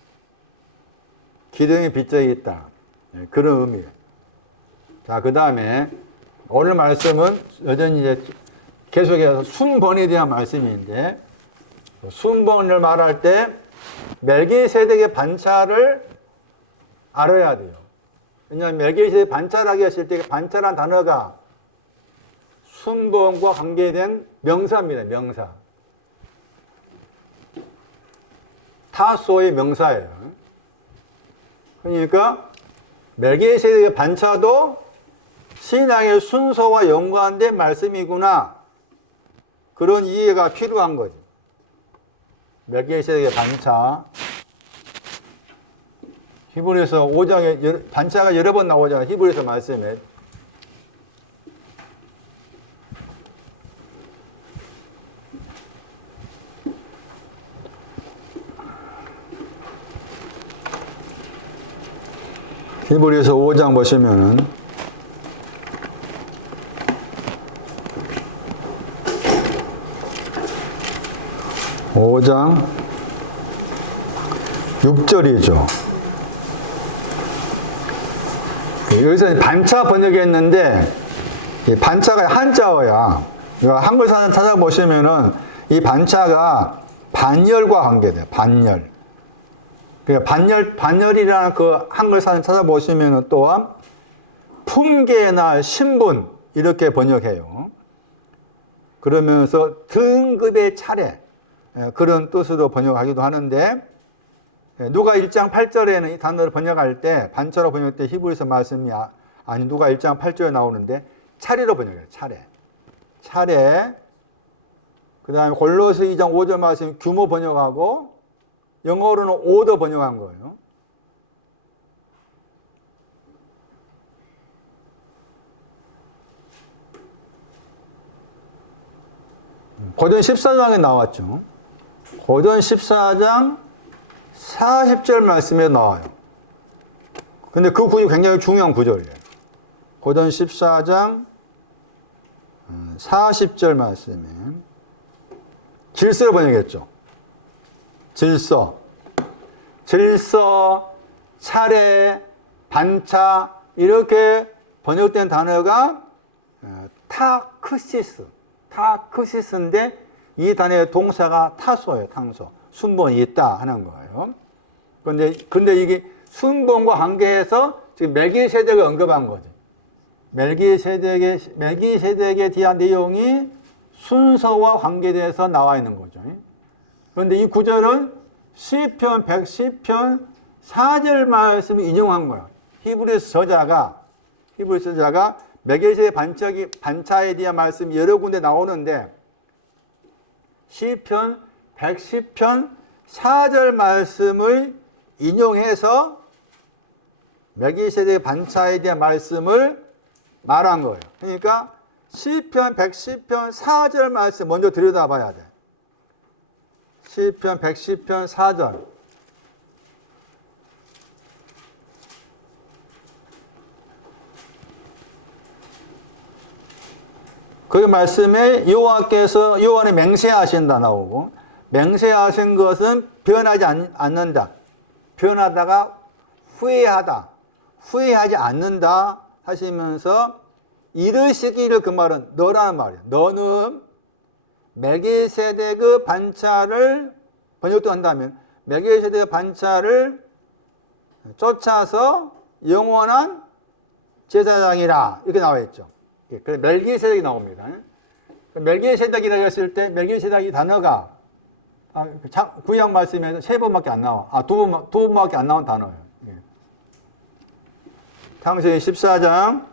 기둥에 빚져 있다. 그런 의미예요. 자, 그 다음에 오늘 말씀은 여전히 이제 계속해서 순번에 대한 말씀인데, 순번을 말할 때 멜기세덱의 반차를 알아야 돼요. 왜냐하면 멜기세덱 반차라고 했을 때 반차란 단어가 순번과 관계된 명사입니다. 명사. 타소의 명사예요. 그러니까 멜기세덱의 반차도 신앙의 순서와 연관된 말씀이구나. 그런 이해가 필요한 거지. 멜기세덱의 반차. 히브리서 5장에 반차가 여러 번 나오잖아요. 히브리서 말씀에. 히브리서 5장 보시면은 5장 6절이죠. 여기서 반차 번역했는데 이 반차가 한자어야. 한글사전 찾아보시면은 이 반차가 반열과 관계돼요. 반열. 반열이라는 그 한글사전 찾아보시면은 또한 품계나 신분 이렇게 번역해요. 그러면서 등급의 차례 그런 뜻으로 번역하기도 하는데, 누가 1장 8절에는 이 단어를 번역할 때 반차로 번역할 때 히브리서 말씀이 아니 누가 1장 8절에 나오는데 차례로 번역해요. 차례. 그 다음에 골로새 2장 5절 말씀 규모 번역하고 영어로는 오더 번역한 거예요. 고전 14장에 나왔죠. 고전 14장 40절 말씀에 나와요. 근데 그 구절 굉장히 중요한 구절이에요. 고전 14장 40절 말씀에 질서를 번역했죠. 질서, 차례, 반차 이렇게 번역된 단어가 타크시스인데 이 단어의 동사가 타소예요. 탕소. 순번이 있다 하는 거예요. 근데 이게 순번과 관계해서 지금 멜기세덱을 언급한 거죠. 멜기세덱에 대한 내용이 순서와 관계돼서 나와 있는 거죠. 그런데 이 구절은 시편 110편 4절 말씀을 인용한 거예요. 히브리서 저자가 멜기세덱 반차에 대한 말씀이 여러 군데 나오는데 시편 110편 4절 말씀을 인용해서 멜기세덱 반차에 대한 말씀을 말한 거예요. 그러니까 시편 110편 4절 말씀 먼저 들여다봐야 돼. 시편 110편 4절. 그 말씀에 여호와는 맹세하신다 나오고, 맹세하신 것은 변하지 않는다. 변하다가 후회하지 않는다 하시면서 이르시기를, 그 말은 너라는 말이야. 너는 멜기세덱의 반차를, 번역도 한다면 멜기세덱의 반차를 쫓아서 영원한 제사장이라 이렇게 나와 있죠. 그래서 멜기세덱이 나옵니다. 멜기세덱이라고 했을 때 멜기세덱이 단어가 구약 말씀에서 3번밖에 안 나와. 두 번밖에 안 나온 단어예요. 창세기 14장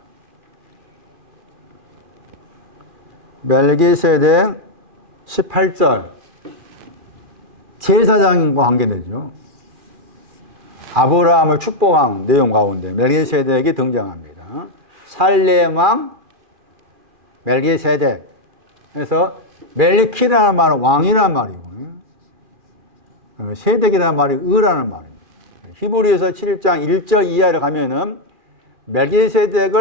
멜기세덱 18절 제사장과 관계되죠. 아브라함을 축복한 내용 가운데 멜기세덱이 등장합니다. 살렘 왕 멜기세덱. 그래서 멜키라는 말은 왕이라는 말이고, 세덱이라는 말이 의라는 말입니다. 히브리서 7장 1절 이하를 가면은 멜기세덱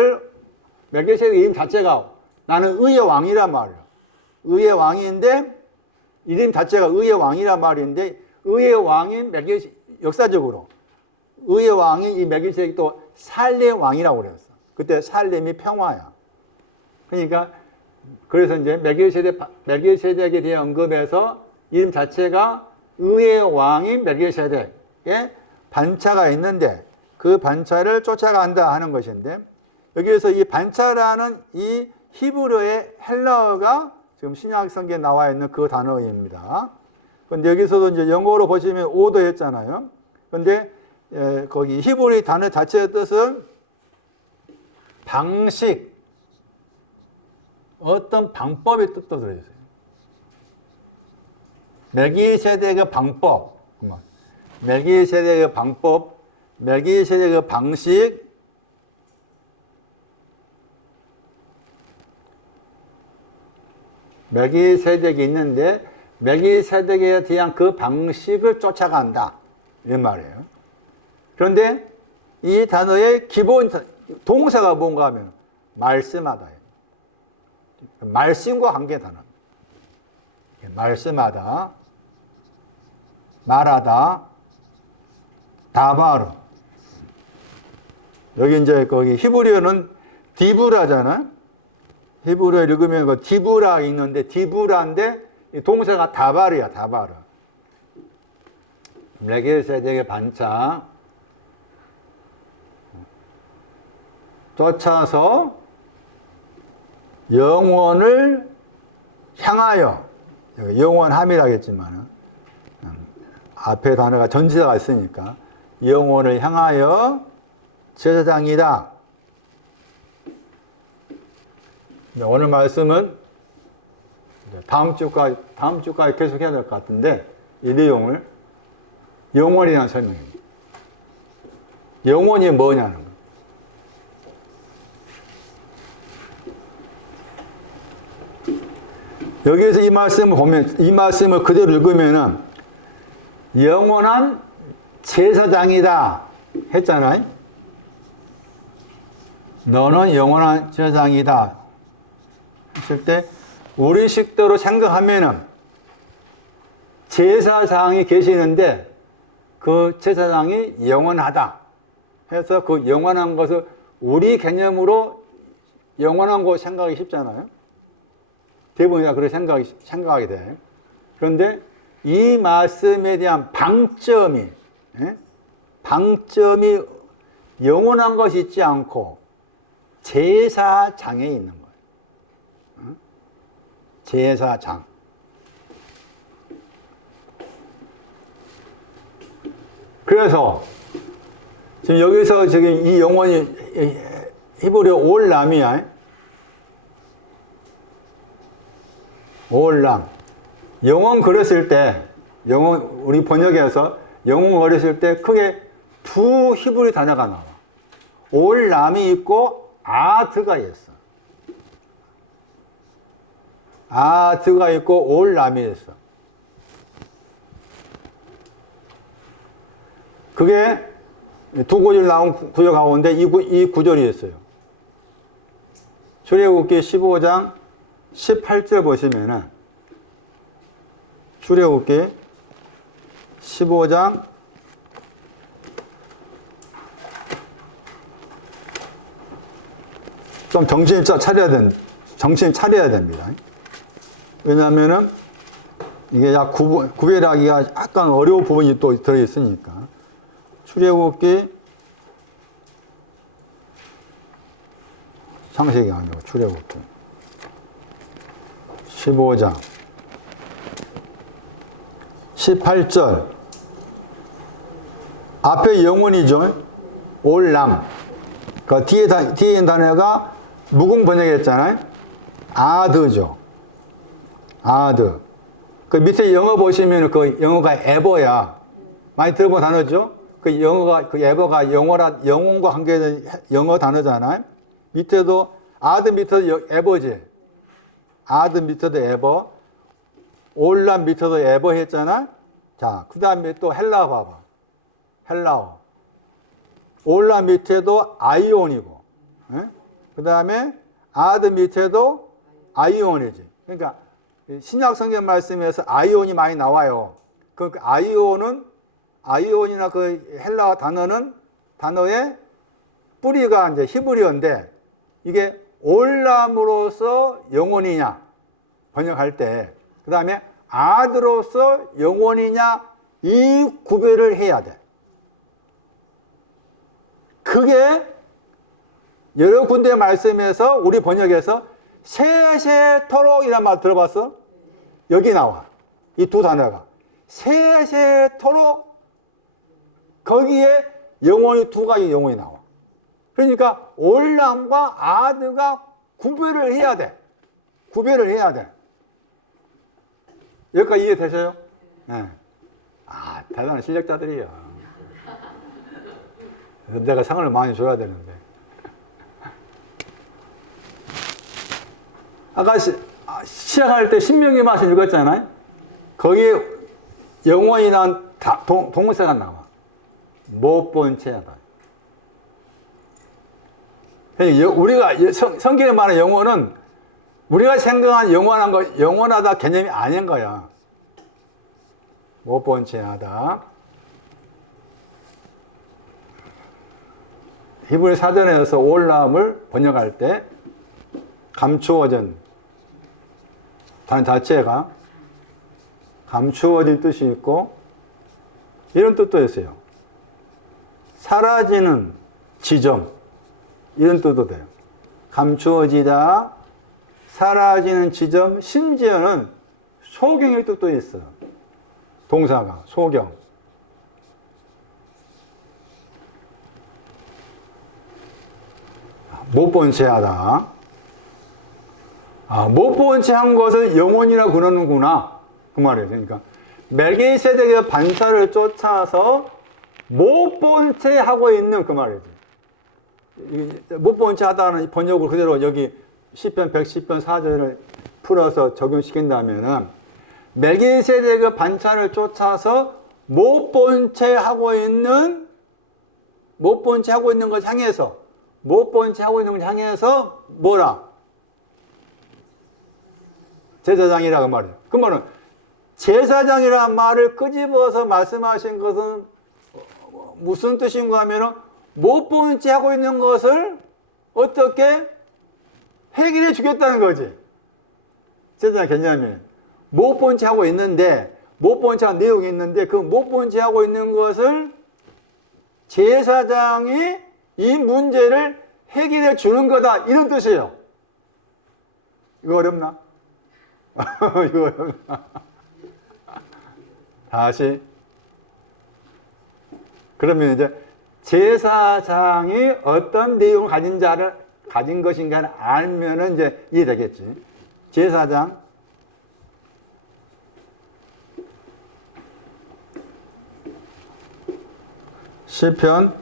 이름 자체가 나는 의의 왕이란 말이에요. 의의 왕인데 이름 자체가 의의 왕이란 말인데, 의의 왕인 역사적으로 의의 왕인 이 멜기세덱이 또 살렘 왕이라고 그랬어. 그때 살렘이 평화야. 그러니까 그래서 이제 멜기세덱에 대한 언급에서 이름 자체가 의의 왕인 멜기세덱의 반차가 있는데 그 반차를 쫓아간다 하는 것인데, 여기에서 이 반차라는 이 히브리어의 헬라어가 지금 신약 성경에 나와 있는 그 단어입니다. 그런데 여기서도 이제 영어로 보시면 오더했잖아요. 그런데 거기 히브리 단어 자체의 뜻은 방식, 어떤 방법의 뜻도 들어있어요. 멜기세덱의 방법, 멜기세덱의 방법, 멜기세덱의 방식, 멜기세덱이 있는데 멜기세덱에 대한 그 방식을 쫓아간다 이런 말이에요. 그런데 이 단어의 기본 동사가 뭔가 하면 말씀하다. 말씀과 관계 단어. 말씀하다, 말하다, 다바르. 여기 이제 거기 히브리어는 디브라잖아. 히브리어 읽으면 그 디브라 있는데 디브라인데 동사가 다바르야, 다바르. 멜기세덱의 반차 쫓아서 영원을 향하여, 영원함이라겠지만 앞에 단어가 전치사가 있으니까 영원을 향하여 제사장이다. 오늘 말씀은 다음 주까지 계속해야 될 것 같은데, 이 내용을 영원이라는 설명입니다. 영원이 뭐냐는 거. 여기에서 이 말씀을 보면, 이 말씀을 그대로 읽으면은 영원한 제사장이다 했잖아요. 너는 영원한 제사장이다 했을 때 우리 식대로 생각하면은 제사장이 계시는데 그 제사장이 영원하다 해서 그 영원한 것을 우리 개념으로 영원한 거 생각하기 쉽잖아요. 대부분 다 그렇게 생각하게 돼. 그런데 이 말씀에 대한 방점이 영원한 것이 있지 않고 제사장에 있는 거예요. 제사장. 그래서 지금 여기서 지금 이 영혼이 히브리어 올람이야. 올람. 영혼 그렸을 때, 영혼, 우리 번역에서 영혼 그렸을 때 크게 두 히브리 단어가 나와. 올람이 있고 아드가 있어. 아드가 있고 올람이 있어. 그게 두 구절 나온 구절 가운데 이 구절이 있어요. 출애굽기 15장 18절 보시면은 출애굽기 15장 좀 정신 차려야 됩니다. 왜냐하면은 이게 구별하기가 약간 어려운 부분이 또 들어있으니까. 출애굽기 창세기 아니고 출애굽기 15장 18절 앞에 영혼이죠. 올람. 그 뒤에 있는 단어가 무궁 번역했잖아요. 아드죠. 아드. 그 밑에 영어 보시면 그 영어가 에버야. 많이 들어본 단어죠. 그 영어가, 그 에버가 영혼과 관계된 영어 단어잖아요. 밑에도, 아드 밑에도 에버지. 아드 밑에도 에버. 올람 밑에도 에버 했잖아. 자, 그 다음에 또 헬라어 봐봐. 헬라어. 올람 밑에도 아이온이고. 그 다음에 아드 밑에도 아이온이지. 그러니까 신약 성경 말씀에서 아이온이 많이 나와요. 그 아이온이나 그 헬라어 단어의 뿌리가 이제 히브리어인데 이게 올람으로서 영혼이냐 번역할 때, 그 다음에 아드로서 영혼이냐 이 구별을 해야 돼. 그게 여러 군데 말씀에서 우리 번역에서 세세토록이라는 말 들어봤어? 여기 나와. 이 두 단어가. 세세토록 거기에 영혼이 두 가지 영혼이 나와. 그러니까 올람과 아드가 구별을 해야 돼. 구별을 해야 돼. 여기까지 이해되세요? 네. 아, 대단한 실력자들이야. 내가 상을 많이 줘야 되는데. 아까 시작할 때 신명기 말씀 읽었잖아요? 거기에 영원이란 동사가 나와. 못 본 채하다. 우리가 성경에 말하는 영혼은 우리가 생각한 영원하다 개념이 아닌 거야. 못 본 채하다. 히브리 사전에서 올람을 번역할 때 감추어진 단 자체가 감추어진 뜻이 있고 이런 뜻도 있어요. 사라지는 지점 이런 뜻도 돼요. 감추어지다, 사라지는 지점, 심지어는 소경의 뜻도 있어요. 동사가 소경. 못 본 채 하다. 못 본 채 한 것을 영혼이라고 그러는구나. 그 말이에요. 그러니까 멜기세덱의 반차를 쫓아서 못 본 채 하고 있는 그 말이지. 못 본 채 하다는 번역을 그대로 여기 시편 110편 4절을 풀어서 적용시킨다면은 멜기세덱의 반찬을 쫓아서 못 본 채 하고 있는 것 향해서 뭐라? 제사장이라고 말해요. 그러면 제사장이라는 말을 끄집어서 말씀하신 것은 무슨 뜻인가 하면은 못 본 채 하고 있는 것을 어떻게 해결해 주겠다는 거지. 제사장 개념이 못 본 채 하고 있는데, 못 본 채 한 내용이 있는데 그 못 본 채 하고 있는 것을 제사장이 이 문제를 해결해 주는 거다, 이런 뜻이에요. 이거 어렵나? 이거 어렵나? 다시. 그러면 이제 제사장이 어떤 내용을 가진 것인가를 알면은 이제 이해되겠지. 제사장. 시편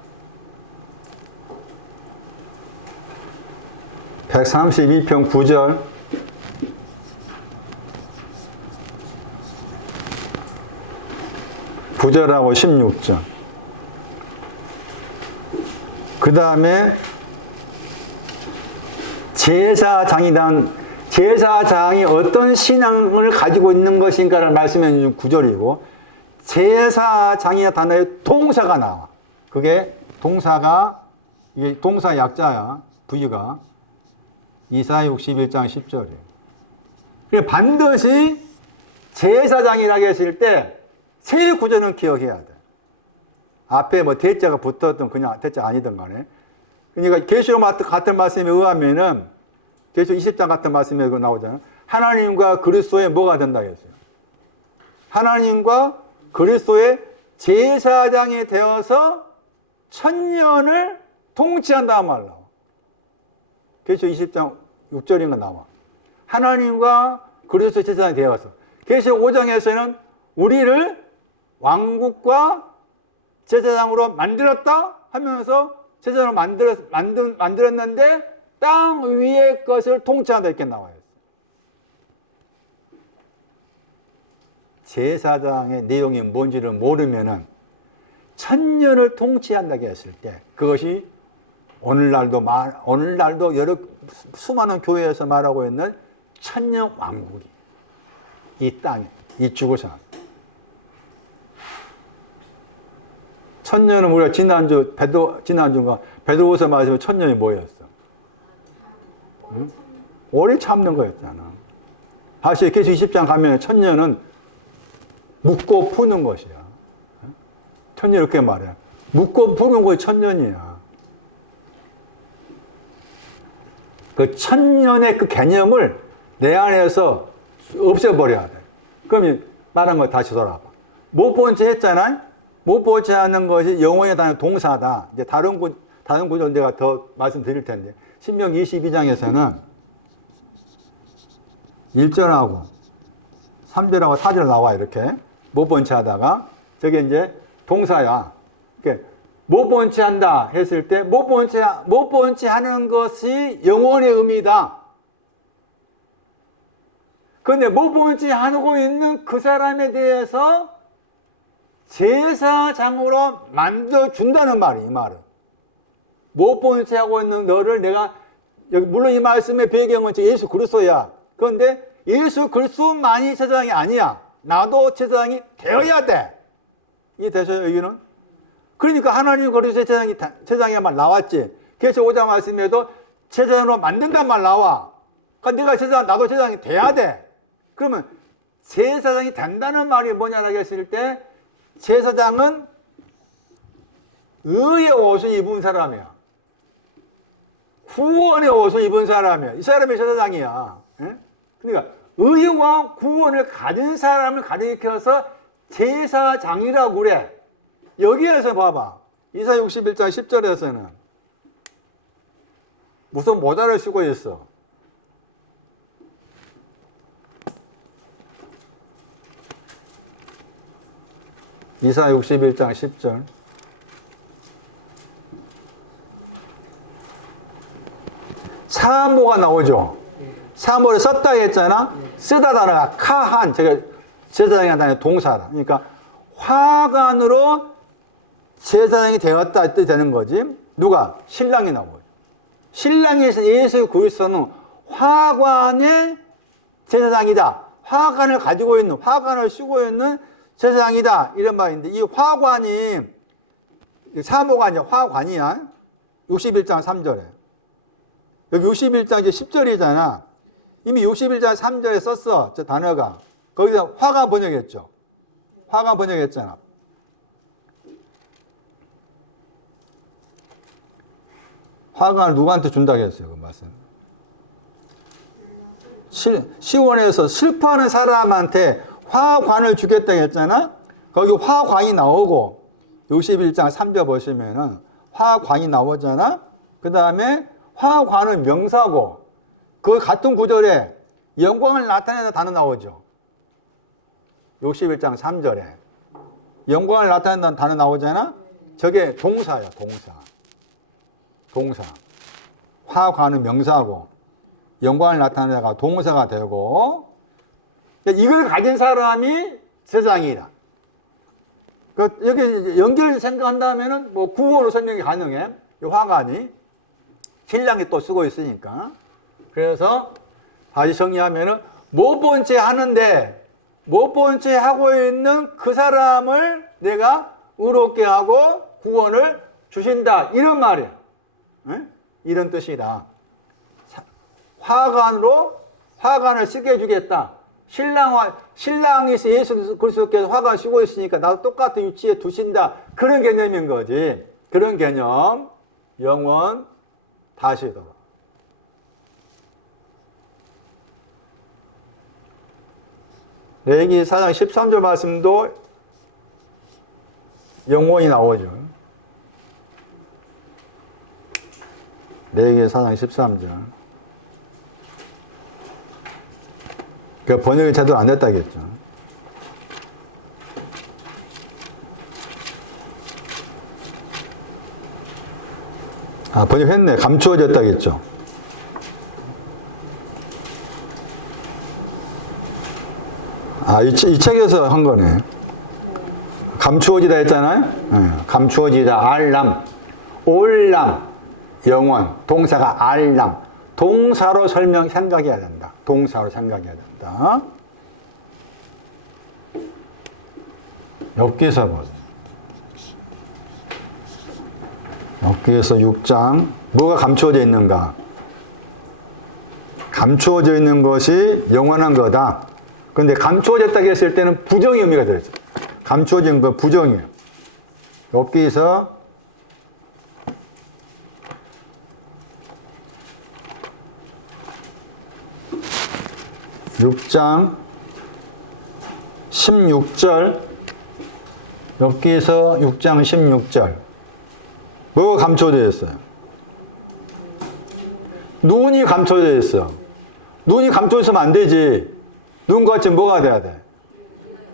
132편 9절. 9절하고 16절. 그 다음에 제사장이 어떤 신앙을 가지고 있는 것인가를 말씀해 주는 9절이고, 제사장이라는 단어에 동사가 나와. 그게 이게 동사 약자야, 부위가. 이사야 61장 10절이에요. 그러니까 반드시 제사장이라고 했을 때 세 구절은 기억해야 돼. 앞에 뭐 대자가 붙었든 그냥 대자가 아니든 간에. 그러니까 계시록 같은 말씀에 의하면은 계시록 20장 같은 말씀에 나오잖아요. 하나님과 그리스도의 뭐가 된다 했어요. 하나님과 그리스도의 제사장이 되어서 천년을 통치한다는 말 나와. 계시록 20장 6절인가 나와. 하나님과 그리스도의 제사장이 되어서. 계시록 5장에서는 우리를 왕국과 제사장으로 만들었다 하면서 제사장으로 만들었는데 땅 위의 것을 통치한다 이렇게 나와요. 제사장의 내용이 뭔지를 모르면은 천년을 통치한다고 했을 때 그것이 오늘날도 여러 수많은 교회에서 말하고 있는 천년 왕국이 이 땅에 이 지구상. 천년은 우리가 지난주가 베드로후서 말씀에 천년이 뭐였어? 응? 오래 참는 거였잖아. 다시 계시록 20장 가면 천년은 묻고 푸는 것이야. 천년 이렇게 말해. 묻고 푸는 것이 천년이야. 그 천년의 그 개념을 내 안에서 없애버려야 돼. 그러면 말한 거 다시 돌아봐. 못 본 채 했잖아? 못 보지 않는 것이 영혼에 대한 동사다. 이제 다른 구절 내가 더 말씀드릴 텐데. 신명기 22장에서는 1절하고 3절하고 4절 나와, 이렇게. 못 본 채 하다가. 저게 이제 동사야. 그러니까 못 본 채 한다 했을 때, 못 본 채 하는 것이 영혼의 의미다. 그런데 못 본 채 하고 있는 그 사람에 대해서 제사장으로 만들어준다는 말이에요, 이 말은. 못 본 채 하고 있는 너를 내가, 물론 이 말씀의 배경은 예수 그리스도야. 그런데 예수 그리스도만이 제사장이 아니야. 나도 제사장이 되어야 돼. 이해되셔요, 여기는? 그러니까 하나님 그리스도의 제사장이 말 나왔지. 그래서 5장 말씀에도 제사장으로 만든단 말 나와. 그러니까 내가 나도 제사장이 돼야 돼. 그러면 제사장이 된다는 말이 뭐냐라고 했을 때, 제사장은 의의 옷을 입은 사람이야. 구원의 옷을 입은 사람이야. 이 사람이 제사장이야. 그러니까 의와 구원을 가진 사람을 가리켜서 제사장이라고 그래. 여기에서 봐봐. 이사야 61장 10절에서는 무슨 모자를 쓰고 있어. 이사야 61장 10절. 사모가 나오죠. 사물을 썼다 했잖아. 쓰다 단어가 카한, 제가 제사장이 단어의 동사라. 그러니까 화관으로 제사장이 되었다 이 뜻이 되는 거지. 누가? 신랑이 나오죠. 신랑이 예수 그리스도는 화관의 제사장이다. 화관을 가지고 있는, 화관을 쓰고 있는 제사장이다. 이런 말인데, 이 화관이, 사모가 아니라 화관이야. 61장 3절에. 여기 61장 이제 10절이잖아. 이미 61장 3절에 썼어. 저 단어가. 거기서 화관 번역했죠. 화관 번역했잖아. 화관을 누구한테 준다고 했어요, 그 말씀. 시원에서 슬퍼하는 사람한테 화관을 주겠다고 했잖아. 거기 화관이 나오고 61장 3절 보시면은 화관이 나오잖아. 그 다음에 화관은 명사고 그 같은 구절에 영광을 나타내는 단어 나오죠. 61장 3절에 영광을 나타낸다는 단어 나오잖아. 저게 동사야, 동사. 화관은 명사고 영광을 나타내다가 동사가 되고, 이걸 가진 사람이 제사장이다. 여기 연결 생각한다면은 뭐 구어로 설명이 가능해. 이 화관이 신랑이 또 쓰고 있으니까. 그래서 다시 정리하면은 못 본 채 하는데 못 본 채 하고 있는 그 사람을 내가 의롭게 하고 구원을 주신다. 이런 말이야. 응? 이런 뜻이다. 화관을 쓰게 해주겠다. 신랑이 예수 그리스도께서 화관 쓰고 있으니까 나도 똑같은 위치에 두신다. 그런 개념인 거지. 그런 개념. 영원 다시더라. 레위기 4장 13절 말씀도 영원이 나오죠. 레위기 4장 13절. 그 번역이 제대로 안 됐다겠죠. 아, 번역했네. 감추어졌다겠죠. 아, 이 책에서 한 거네. 감추어지다 했잖아요. 네. 감추어지다. 알람, 올람, 영원. 동사가 알람. 동사로 생각해야 된다. 동사로 생각해야 된다. 엽기서 보세요. 엽기서 6장. 뭐가 감추어져 있는가? 감추어져 있는 것이 영원한 거다. 그런데 감추어졌다고 했을 때는 부정의 의미가 들어있어요. 감추어진 건 부정이에요. 엽기서 6장 16절. 엽기서 6장 16절. 뭐가 감춰져 있어요? 눈이 감춰져 있어. 눈이 감춰져 있으면 안 되지. 눈과 같이 뭐가 돼야 돼?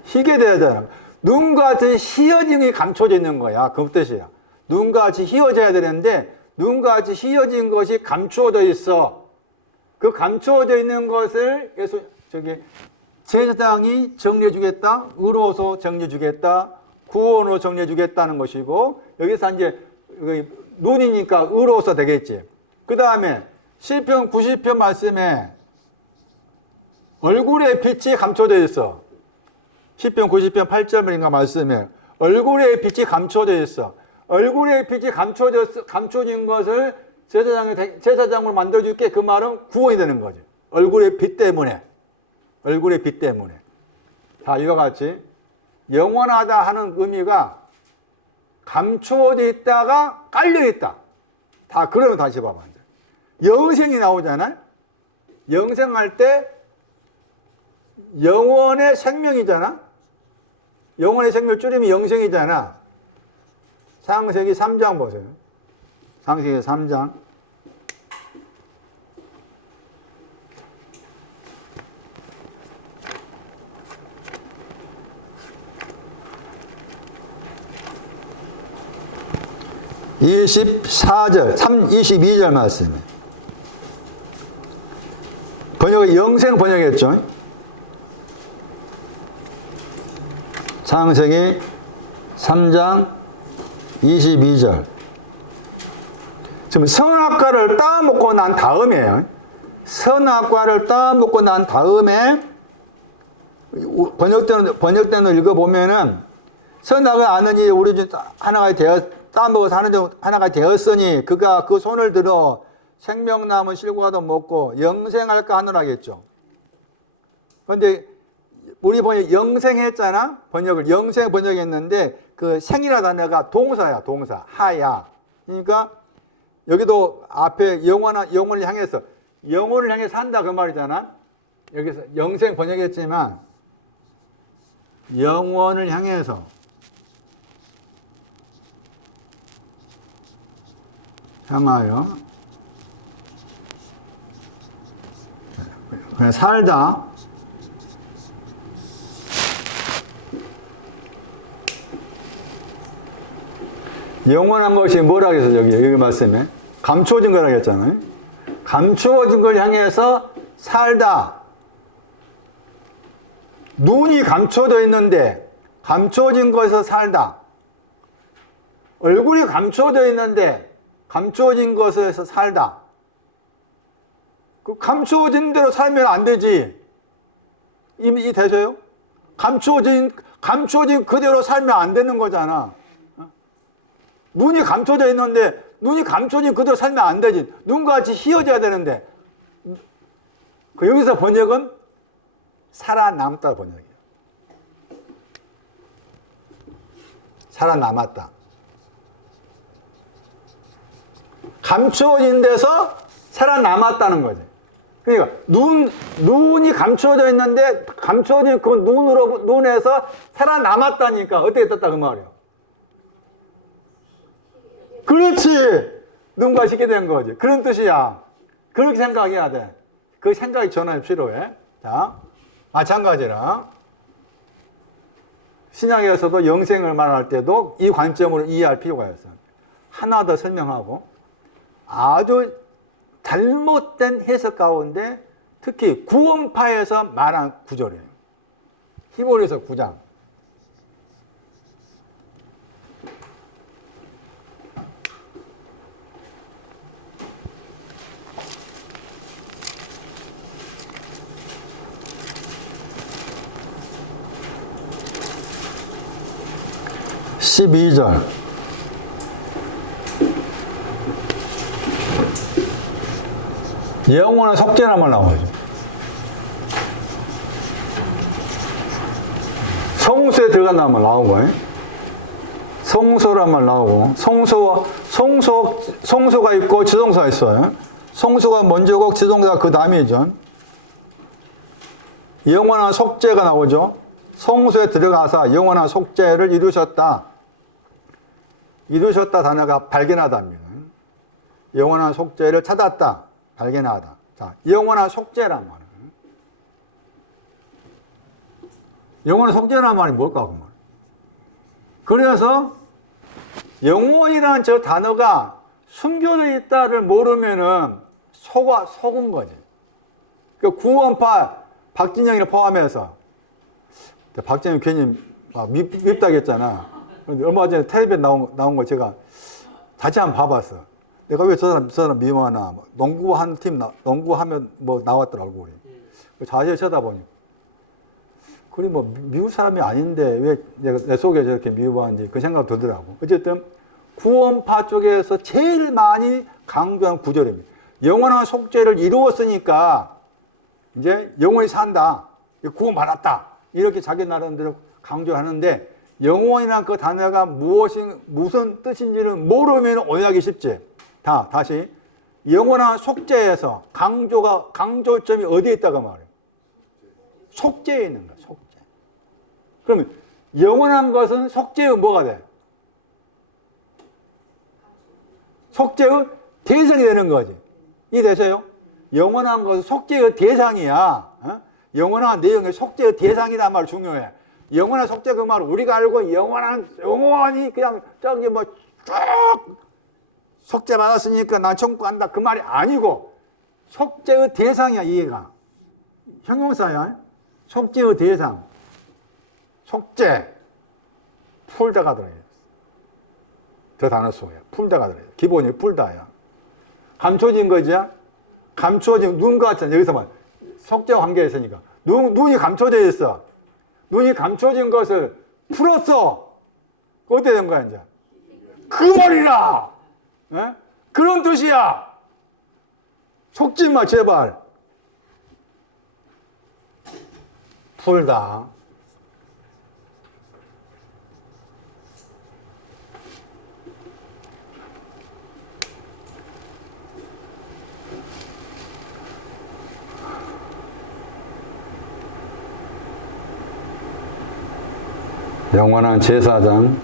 희게 돼야 되잖아. 눈과 같이 휘어짐이 감춰져 있는 거야. 그 뜻이야. 눈과 같이 휘어져야 되는데 눈과 같이 휘어진 것이 감추어져 있어. 그 감추어져 있는 것을 제사장이 정리해 주겠다. 의로워서 정리해 주겠다. 구원으로 정리해 주겠다는 것이고, 여기서 이제 눈이니까 의로워서 되겠지. 그 다음에 시편 90편 말씀에 얼굴의 빛이 감춰져 있어. 시편 90편 8절인가 말씀에 얼굴의 빛이 감춰져 있어. 얼굴의 빛이 감춰진 것을 제사장으로 만들어줄게. 그 말은 구원이 되는 거지. 얼굴의 빛 때문에. 얼굴의 빛 때문에. 자, 이와 같이 영원하다 하는 의미가 감추어져 있다가 깔려있다. 다 그러면 다시 봐봐. 영생이 나오잖아요. 영생할 때 영원의 생명이잖아. 영원의 생명 줄이면 영생이잖아. 창세기 3장 보세요. 창세기 3장. (24절) 22절 말씀에 번역을 이거 영생 번역했죠. 창세기 3장 22절. 지금 선악과를 따먹고 난 다음에요. 선악과를 따먹고 난 다음에 번역대로 읽어보면은 선악을 아느니 우리 중 하나가 따먹어 사는 중 하나가 되었으니 그가 그 손을 들어 생명나무 실과도 먹고 영생할까 하노라겠죠. 그런데 우리 번역 영생했잖아. 번역을 영생 번역했는데 그 생이라 단어가 동사야. 동사 하야. 그러니까 여기도 앞에 영혼을 향해서 영혼을 향해 산다 그 말이잖아. 여기서 영생 번역했지만 영혼을 향해서 참아요. 그냥 살다. 영원한 것이 뭐라고 해서 여기 말씀에 감추어진 거라고 했잖아요. 감추어진 걸 향해서 살다. 눈이 감춰져 있는데 감추어진 것에서 살다. 얼굴이 감추어져 있는데 감추어진 것에서 살다. 그 감추어진 대로 살면 안 되지. 이 되세요? 감추어진 그대로 살면 안 되는 거잖아. 눈이 감춰져 있는데 눈이 감춰진 그대로 살면 안 되지. 눈과 같이 휘어져야 되는데. 그 여기서 번역은 살아남다 번역이에요. 살아남았다. 감추어진 데서 살아남았다는 거지. 그러니까 눈이 감추어져 있는데 감추어진 그 눈에서 살아남았다니까 어떻게 떴다 그 말이에요. 그렇지. 눈과 쉽게 된 거지. 그런 뜻이야. 그렇게 생각해야 돼. 그 생각이 전환이 필요해. 자, 마찬가지라 신약에서도 영생을 말할 때도 이 관점으로 이해할 필요가 있어. 하나 더 설명하고 아주 잘못된 해석 가운데 특히 구원파에서 말한 구절이에요. 히브리서 9장. (12절) 영원한 속죄란 말 나오죠. 성소에 들어간다는 말 나온 거예요. 성소란 말 나오고 성소가 있고 지성소가 있어요. 성소가 먼저고 지성소가 그 다음이죠. 영원한 속죄가 나오죠. 성소에 들어가서 영원한 속죄를 이루셨다. 이루셨다 단어가 발견하다입니다. 영원한 속죄를 찾았다. 발견하다. 자, 영원한 속죄란 말이에요. 영원한 속죄란 말이 뭘까? 그 말. 그래서 영원이라는 저 단어가 숨겨져 있다를 모르면은 속은 거지. 그 구원파 박진영이를 포함해서 박진영 괜히 막 밉다겠잖아. 얼마 전에 텔레비에 나온 거 제가 다시 한번 봐봤어. 내가 왜 저 사람 미워하나. 농구한 팀, 농구하면 뭐 나왔더라, 얼굴이. 자세히 쳐다보니까. 그리 뭐 미울 사람이 아닌데 왜 내가 내 속에 저렇게 미워하는지 그 생각 들더라고. 어쨌든 구원파 쪽에서 제일 많이 강조한 구절입니다. 영원한 속죄를 이루었으니까 이제 영원히 산다. 구원받았다. 이렇게 자기 나름대로 강조하는데 영원이란 그 단어가 무슨 뜻인지는 모르면 오해하기 쉽지. 다시 영원한 속죄에서 강조점이 어디에 있다가 말이에요. 속죄에 있는 거야. 속죄. 그러면 영원한 것은 속죄의 뭐가 돼? 속죄의 대상이 되는 거지. 이해되세요? 영원한 것은 속죄의 대상이야. 영원한 내용의 속죄의 대상이란 말 중요해. 영원한 속죄 그 말은 우리가 알고 영원히 그냥 저기 뭐 쭉 속죄 받았으니까 난 천국 간다 그 말이 아니고 속죄의 대상이야. 이해가. 형용사야. 속죄의 대상. 속죄. 풀다가 들어있어. 저 단어 속에. 풀다가 들어있어. 기본이 풀다야. 감춰진 거죠? 감춰진, 눈과 같이, 여기서 말, 속죄와 관계가 있으니까. 눈이 감춰져 있어. 눈이 감춰진 것을 풀었어. 어떻게 된 거야, 이제? 그 말이라! 에? 그런 뜻이야! 속지 마, 제발. 풀다. 영원한 제사장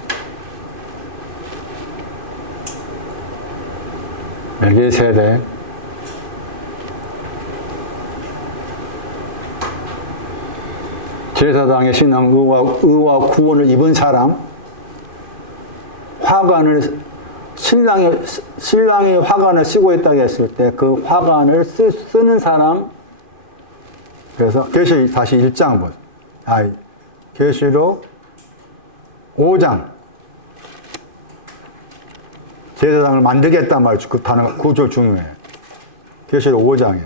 멜기세덱 제사장의 신앙 의와 구원을 입은 사람, 화관을 신랑이 화관을 쓰고 있다고 했을 때 그 화관을 쓰는 사람. 그래서 계시 다시 1장 보세요. 계시록 5장 제사장을 만들겠단 말이죠. 그 단어가 구절 중요해. 계시록 5장에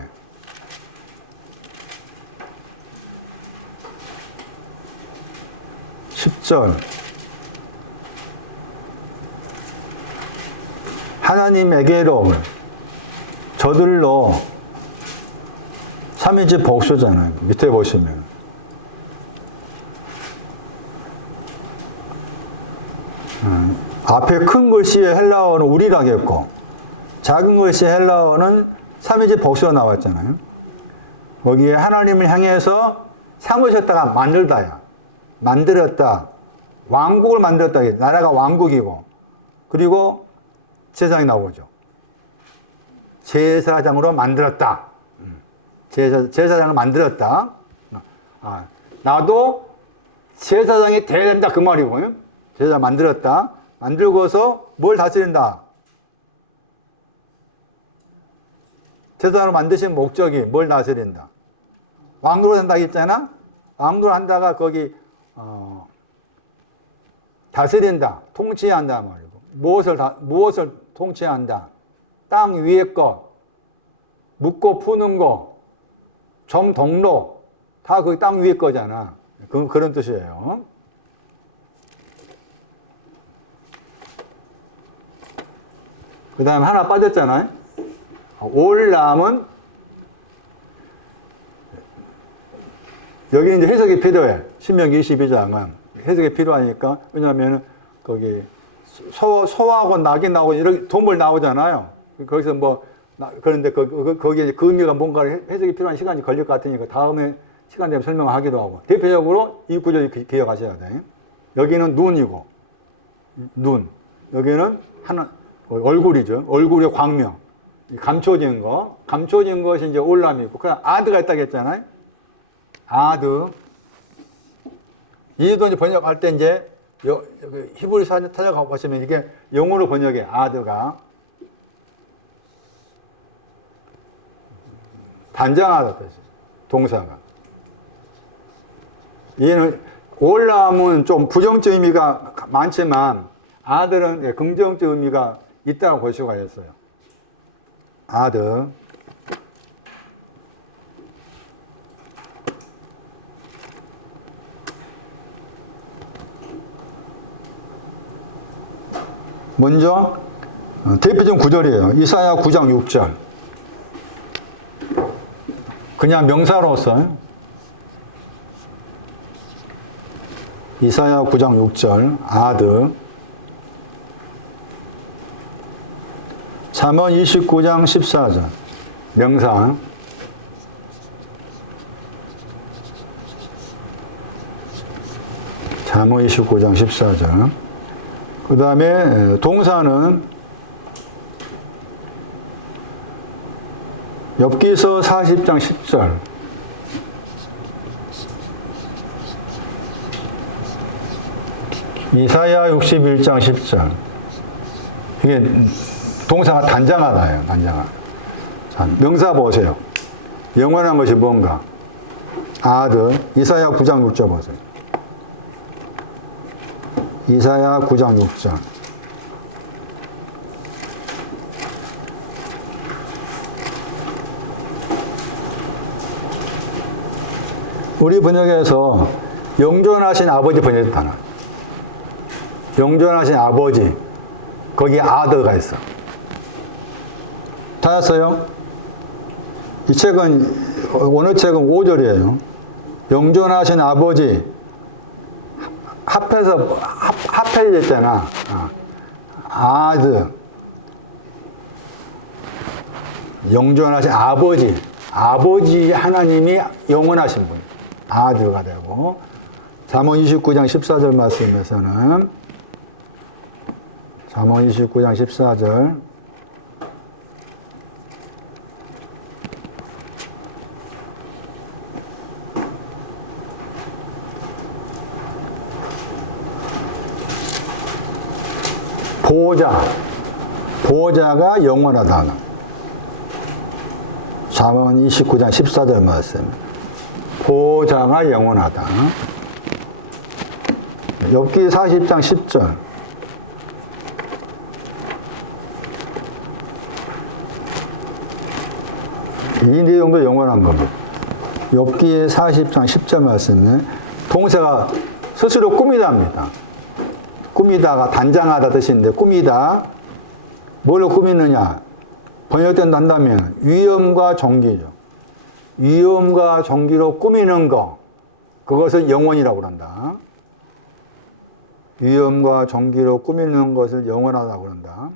10절 하나님에게로 저들로 삼위일체 복수잖아요. 밑에 보시면 앞에 큰 글씨의 헬라어는 우리라겠고 작은 글씨의 헬라어는 삼위일체 복수가 나왔잖아요. 거기에 하나님을 향해서 삼으셨다가 만들다야. 만들었다. 왕국을 만들었다. 나라가 왕국이고. 그리고 제사장이 나오죠. 제사장으로 만들었다. 제사장을 만들었다. 나도 제사장이 돼야 된다. 그 말이고요. 제사장 만들었다. 만들고서 뭘 다스린다? 제사장으로 만드신 목적이 뭘 다스린다? 왕노로 한다고 했잖아? 왕노로 한다가 거기, 다스린다. 통치한다. 말이고. 무엇을 통치한다? 땅 위의 것, 묻고 푸는 거, 점동로, 다 거기 땅 위의 거잖아. 그런 뜻이에요. 그 다음에 하나 빠졌잖아요. 올람은, 여기 이제 해석이 필요해. 신명기 22장은. 해석이 필요하니까. 왜냐하면, 거기, 소하고 낙이 나오고, 이렇게 동물 나오잖아요. 거기서 그런데 거기에 그 의미가 뭔가를 해석이 필요한 시간이 걸릴 것 같으니까 다음에 시간 되면 설명하기도 하고. 대표적으로 이 구절 기억하셔야 돼. 여기는 눈이고, 눈. 여기는 얼굴이죠. 얼굴의 광명. 감춰진 거. 감춰진 것이 이제 올람이고. 그냥 아드가 있다고 했잖아요. 아드. 이도 이제 번역할 때 이제, 히브리 찾아가 보시면 이게 영어로 번역해. 아드가. 단장하다 뜻이죠. 동사가. 얘는, 올람은 좀 부정적 의미가 많지만, 아들은 긍정적 의미가 있다고 볼 수가 있어요. 아들. 먼저, 대표적 구절이에요. 이사야 9장 6절. 그냥 명사로서 이사야 9장 6절 아드. 잠언 29장 14절 명사. 잠언 29장 14절. 그 다음에 동사는 엽기서 40장 10절. 이사야 61장 10절. 이게 동사가 단장하다예요. 단장하다. 자, 명사 보세요. 영원한 것이 뭔가? 아들. 이사야 9장 6절 보세요. 이사야 9장 6절. 우리 번역에서 영존하신 아버지 번역했잖아. 영존하신 아버지. 거기에 아들가 있어. 찾았어요? 이 책은, 오늘 책은 5절이에요. 영존하신 아버지. 합해졌잖아. 아들. 영존하신 아버지. 아버지 하나님이 영원하신 분. 아들가 되고. 잠언 29장 14절 말씀에서는 잠언 29장 14절 보호자가 영원하다. 잠언 29장 14절 말씀. 보호자가 영원하다. 욥기 40장 10절. 이 내용도 영원한 겁니다. 욥기 40장 10절 말씀에 동사가 스스로 꾸미다입니다. 꾸미다가 단장하다 뜻인데 꾸미다. 뭘로 꾸미느냐? 번역된다면 위엄과 정기죠. 위엄과 정기로 꾸미는 거. 그것을 영원이라고 한다. 위엄과 정기로 꾸미는 것을 영원하다고 한다.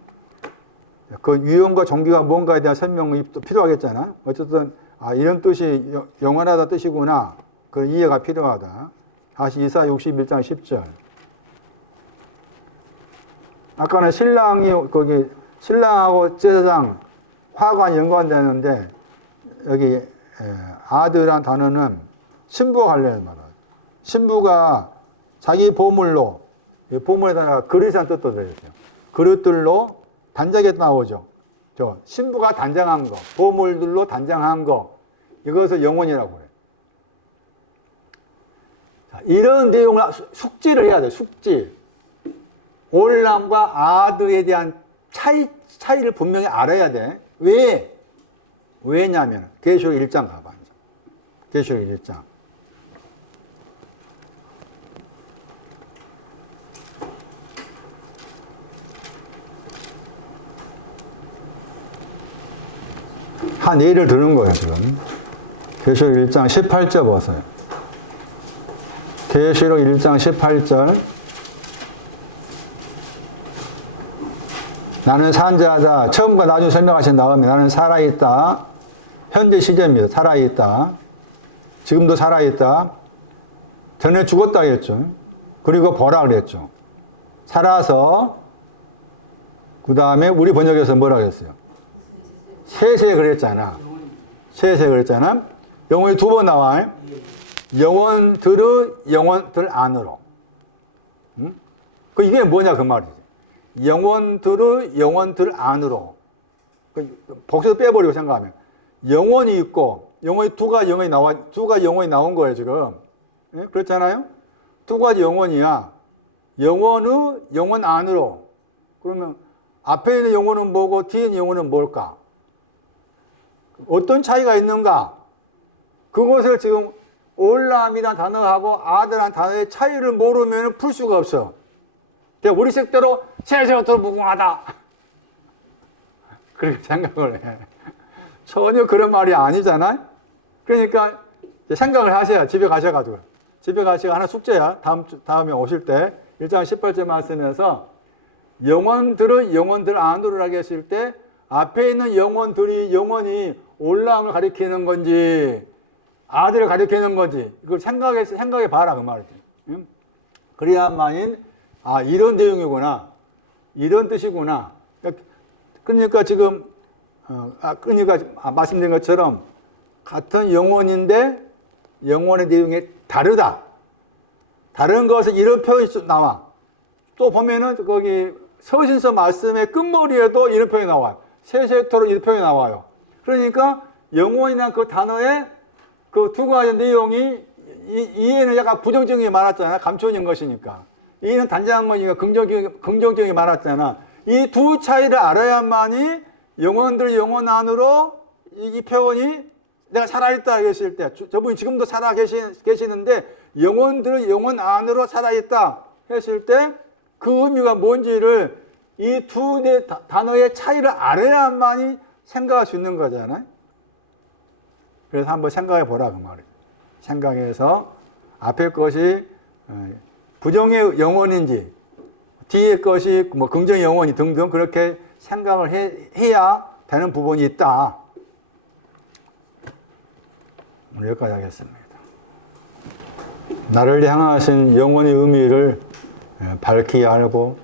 그 위엄과 정기가 뭔가에 대한 설명이 또 필요하겠잖아. 어쨌든 이런 뜻이 영원하다 뜻이구나. 그런 이해가 필요하다. 다시 이사야 61장 10절. 아까는 신랑하고 제사장 화관 연관되는데 여기 아들이란 단어는 신부와 관련해서 말이야. 신부가 자기 보물로 보물에다가 그릇이란 뜻도 들어있어요. 그릇들로 단장에 나오죠. 신부가 단장한 거, 보물들로 단장한 거, 이것을 영혼이라고 해요. 이런 내용을 숙지를 해야 돼. 숙지. 올람과 아드에 대한 차이를 분명히 알아야 돼. 왜? 왜냐면 계시록 1장 가봐. 계시록 1장. 한 예를 드는 거예요, 지금. 계시록 1장 18절 보세요. 계시록 1장 18절. 나는 산자다. 처음과 나중에 설명하신 다음에 나는 살아있다. 현재 시제입니다. 살아있다. 지금도 살아있다. 전에 죽었다 했죠. 그리고 보라 그랬죠. 살아서 그 다음에 우리 번역에서 뭐라 그랬어요? 세세 그랬잖아. 세세 그랬잖아. 영혼이 두 번 나와. 영혼들 안으로. 응? 이게 뭐냐 그 말이지. 영혼들 안으로. 복수 빼버리고 생각하면 영혼이 있고 영혼이 두 가지 영혼이 나온 거예요 지금. 예? 그렇잖아요. 두 가지 영혼이야. 영혼 안으로. 그러면 앞에 있는 영혼은 뭐고 뒤에 있는 영혼은 뭘까? 어떤 차이가 있는가? 그것을 지금 올람이란 단어하고 아들한 단어의 차이를 모르면 풀 수가 없어. 우리 식대로 세세부터 무궁하다. 그렇게 생각을 해. 전혀 그런 말이 아니잖아요. 그러니까 생각을 하세요. 집에 가셔가지고. 집에 가시고 하나 숙제야. 다음에 오실 때 1장 18절 말씀에서 영혼들 안으로라고 했을 때 앞에 있는 영혼이 올라옴을 가리키는 건지 아들을 가리키는 건지 이걸 생각해 봐라 그 말이지. 응? 그래야만인 이런 내용이구나. 이런 뜻이구나. 그러니까 지금 말씀드린 것처럼 같은 영혼인데 영혼의 내용이 다르다. 다른 것은 이런 표현이 나와. 또 보면은 거기 서신서 말씀의 끝머리에도 이런 표현이 나와요. 세세토로 이런 표현이 나와요. 그러니까 영혼이란 그 단어에 그 두 가지 내용이 이해는 약간 부정적인 게 많았잖아. 감춰진 것이니까. 이해는 단정한 거니까 긍정적인 게 많았잖아. 이 두 차이를 알아야만이 영혼들 영혼 안으로 이 표현이 내가 살아있다 했을 때, 저분이 지금도 살아 계시는데 영혼들 영혼 안으로 살아있다 했을 때 그 의미가 뭔지를 이 두 단어의 차이를 알아야만이 생각할 수 있는 거잖아요. 그래서 한번 생각해 보라 그 말이에요. 생각해서 앞에 것이 부정의 영혼인지 뒤에 것이 뭐 긍정의 영혼이 등등 그렇게 생각을 해야 되는 부분이 있다. 오늘 여기까지 하겠습니다. 나를 향하신 영혼의 의미를 밝히 알고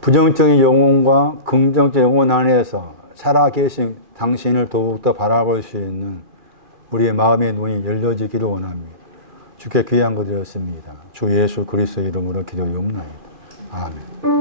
부정적인 영혼과 긍정적인 영혼 안에서 살아계신 당신을 더욱더 바라볼 수 있는 우리의 마음의 눈이 열려지기를 원합니다. 주께 귀한 거 드렸습니다. 주 예수 그리스도의 이름으로 기도하옵나이다. 아멘.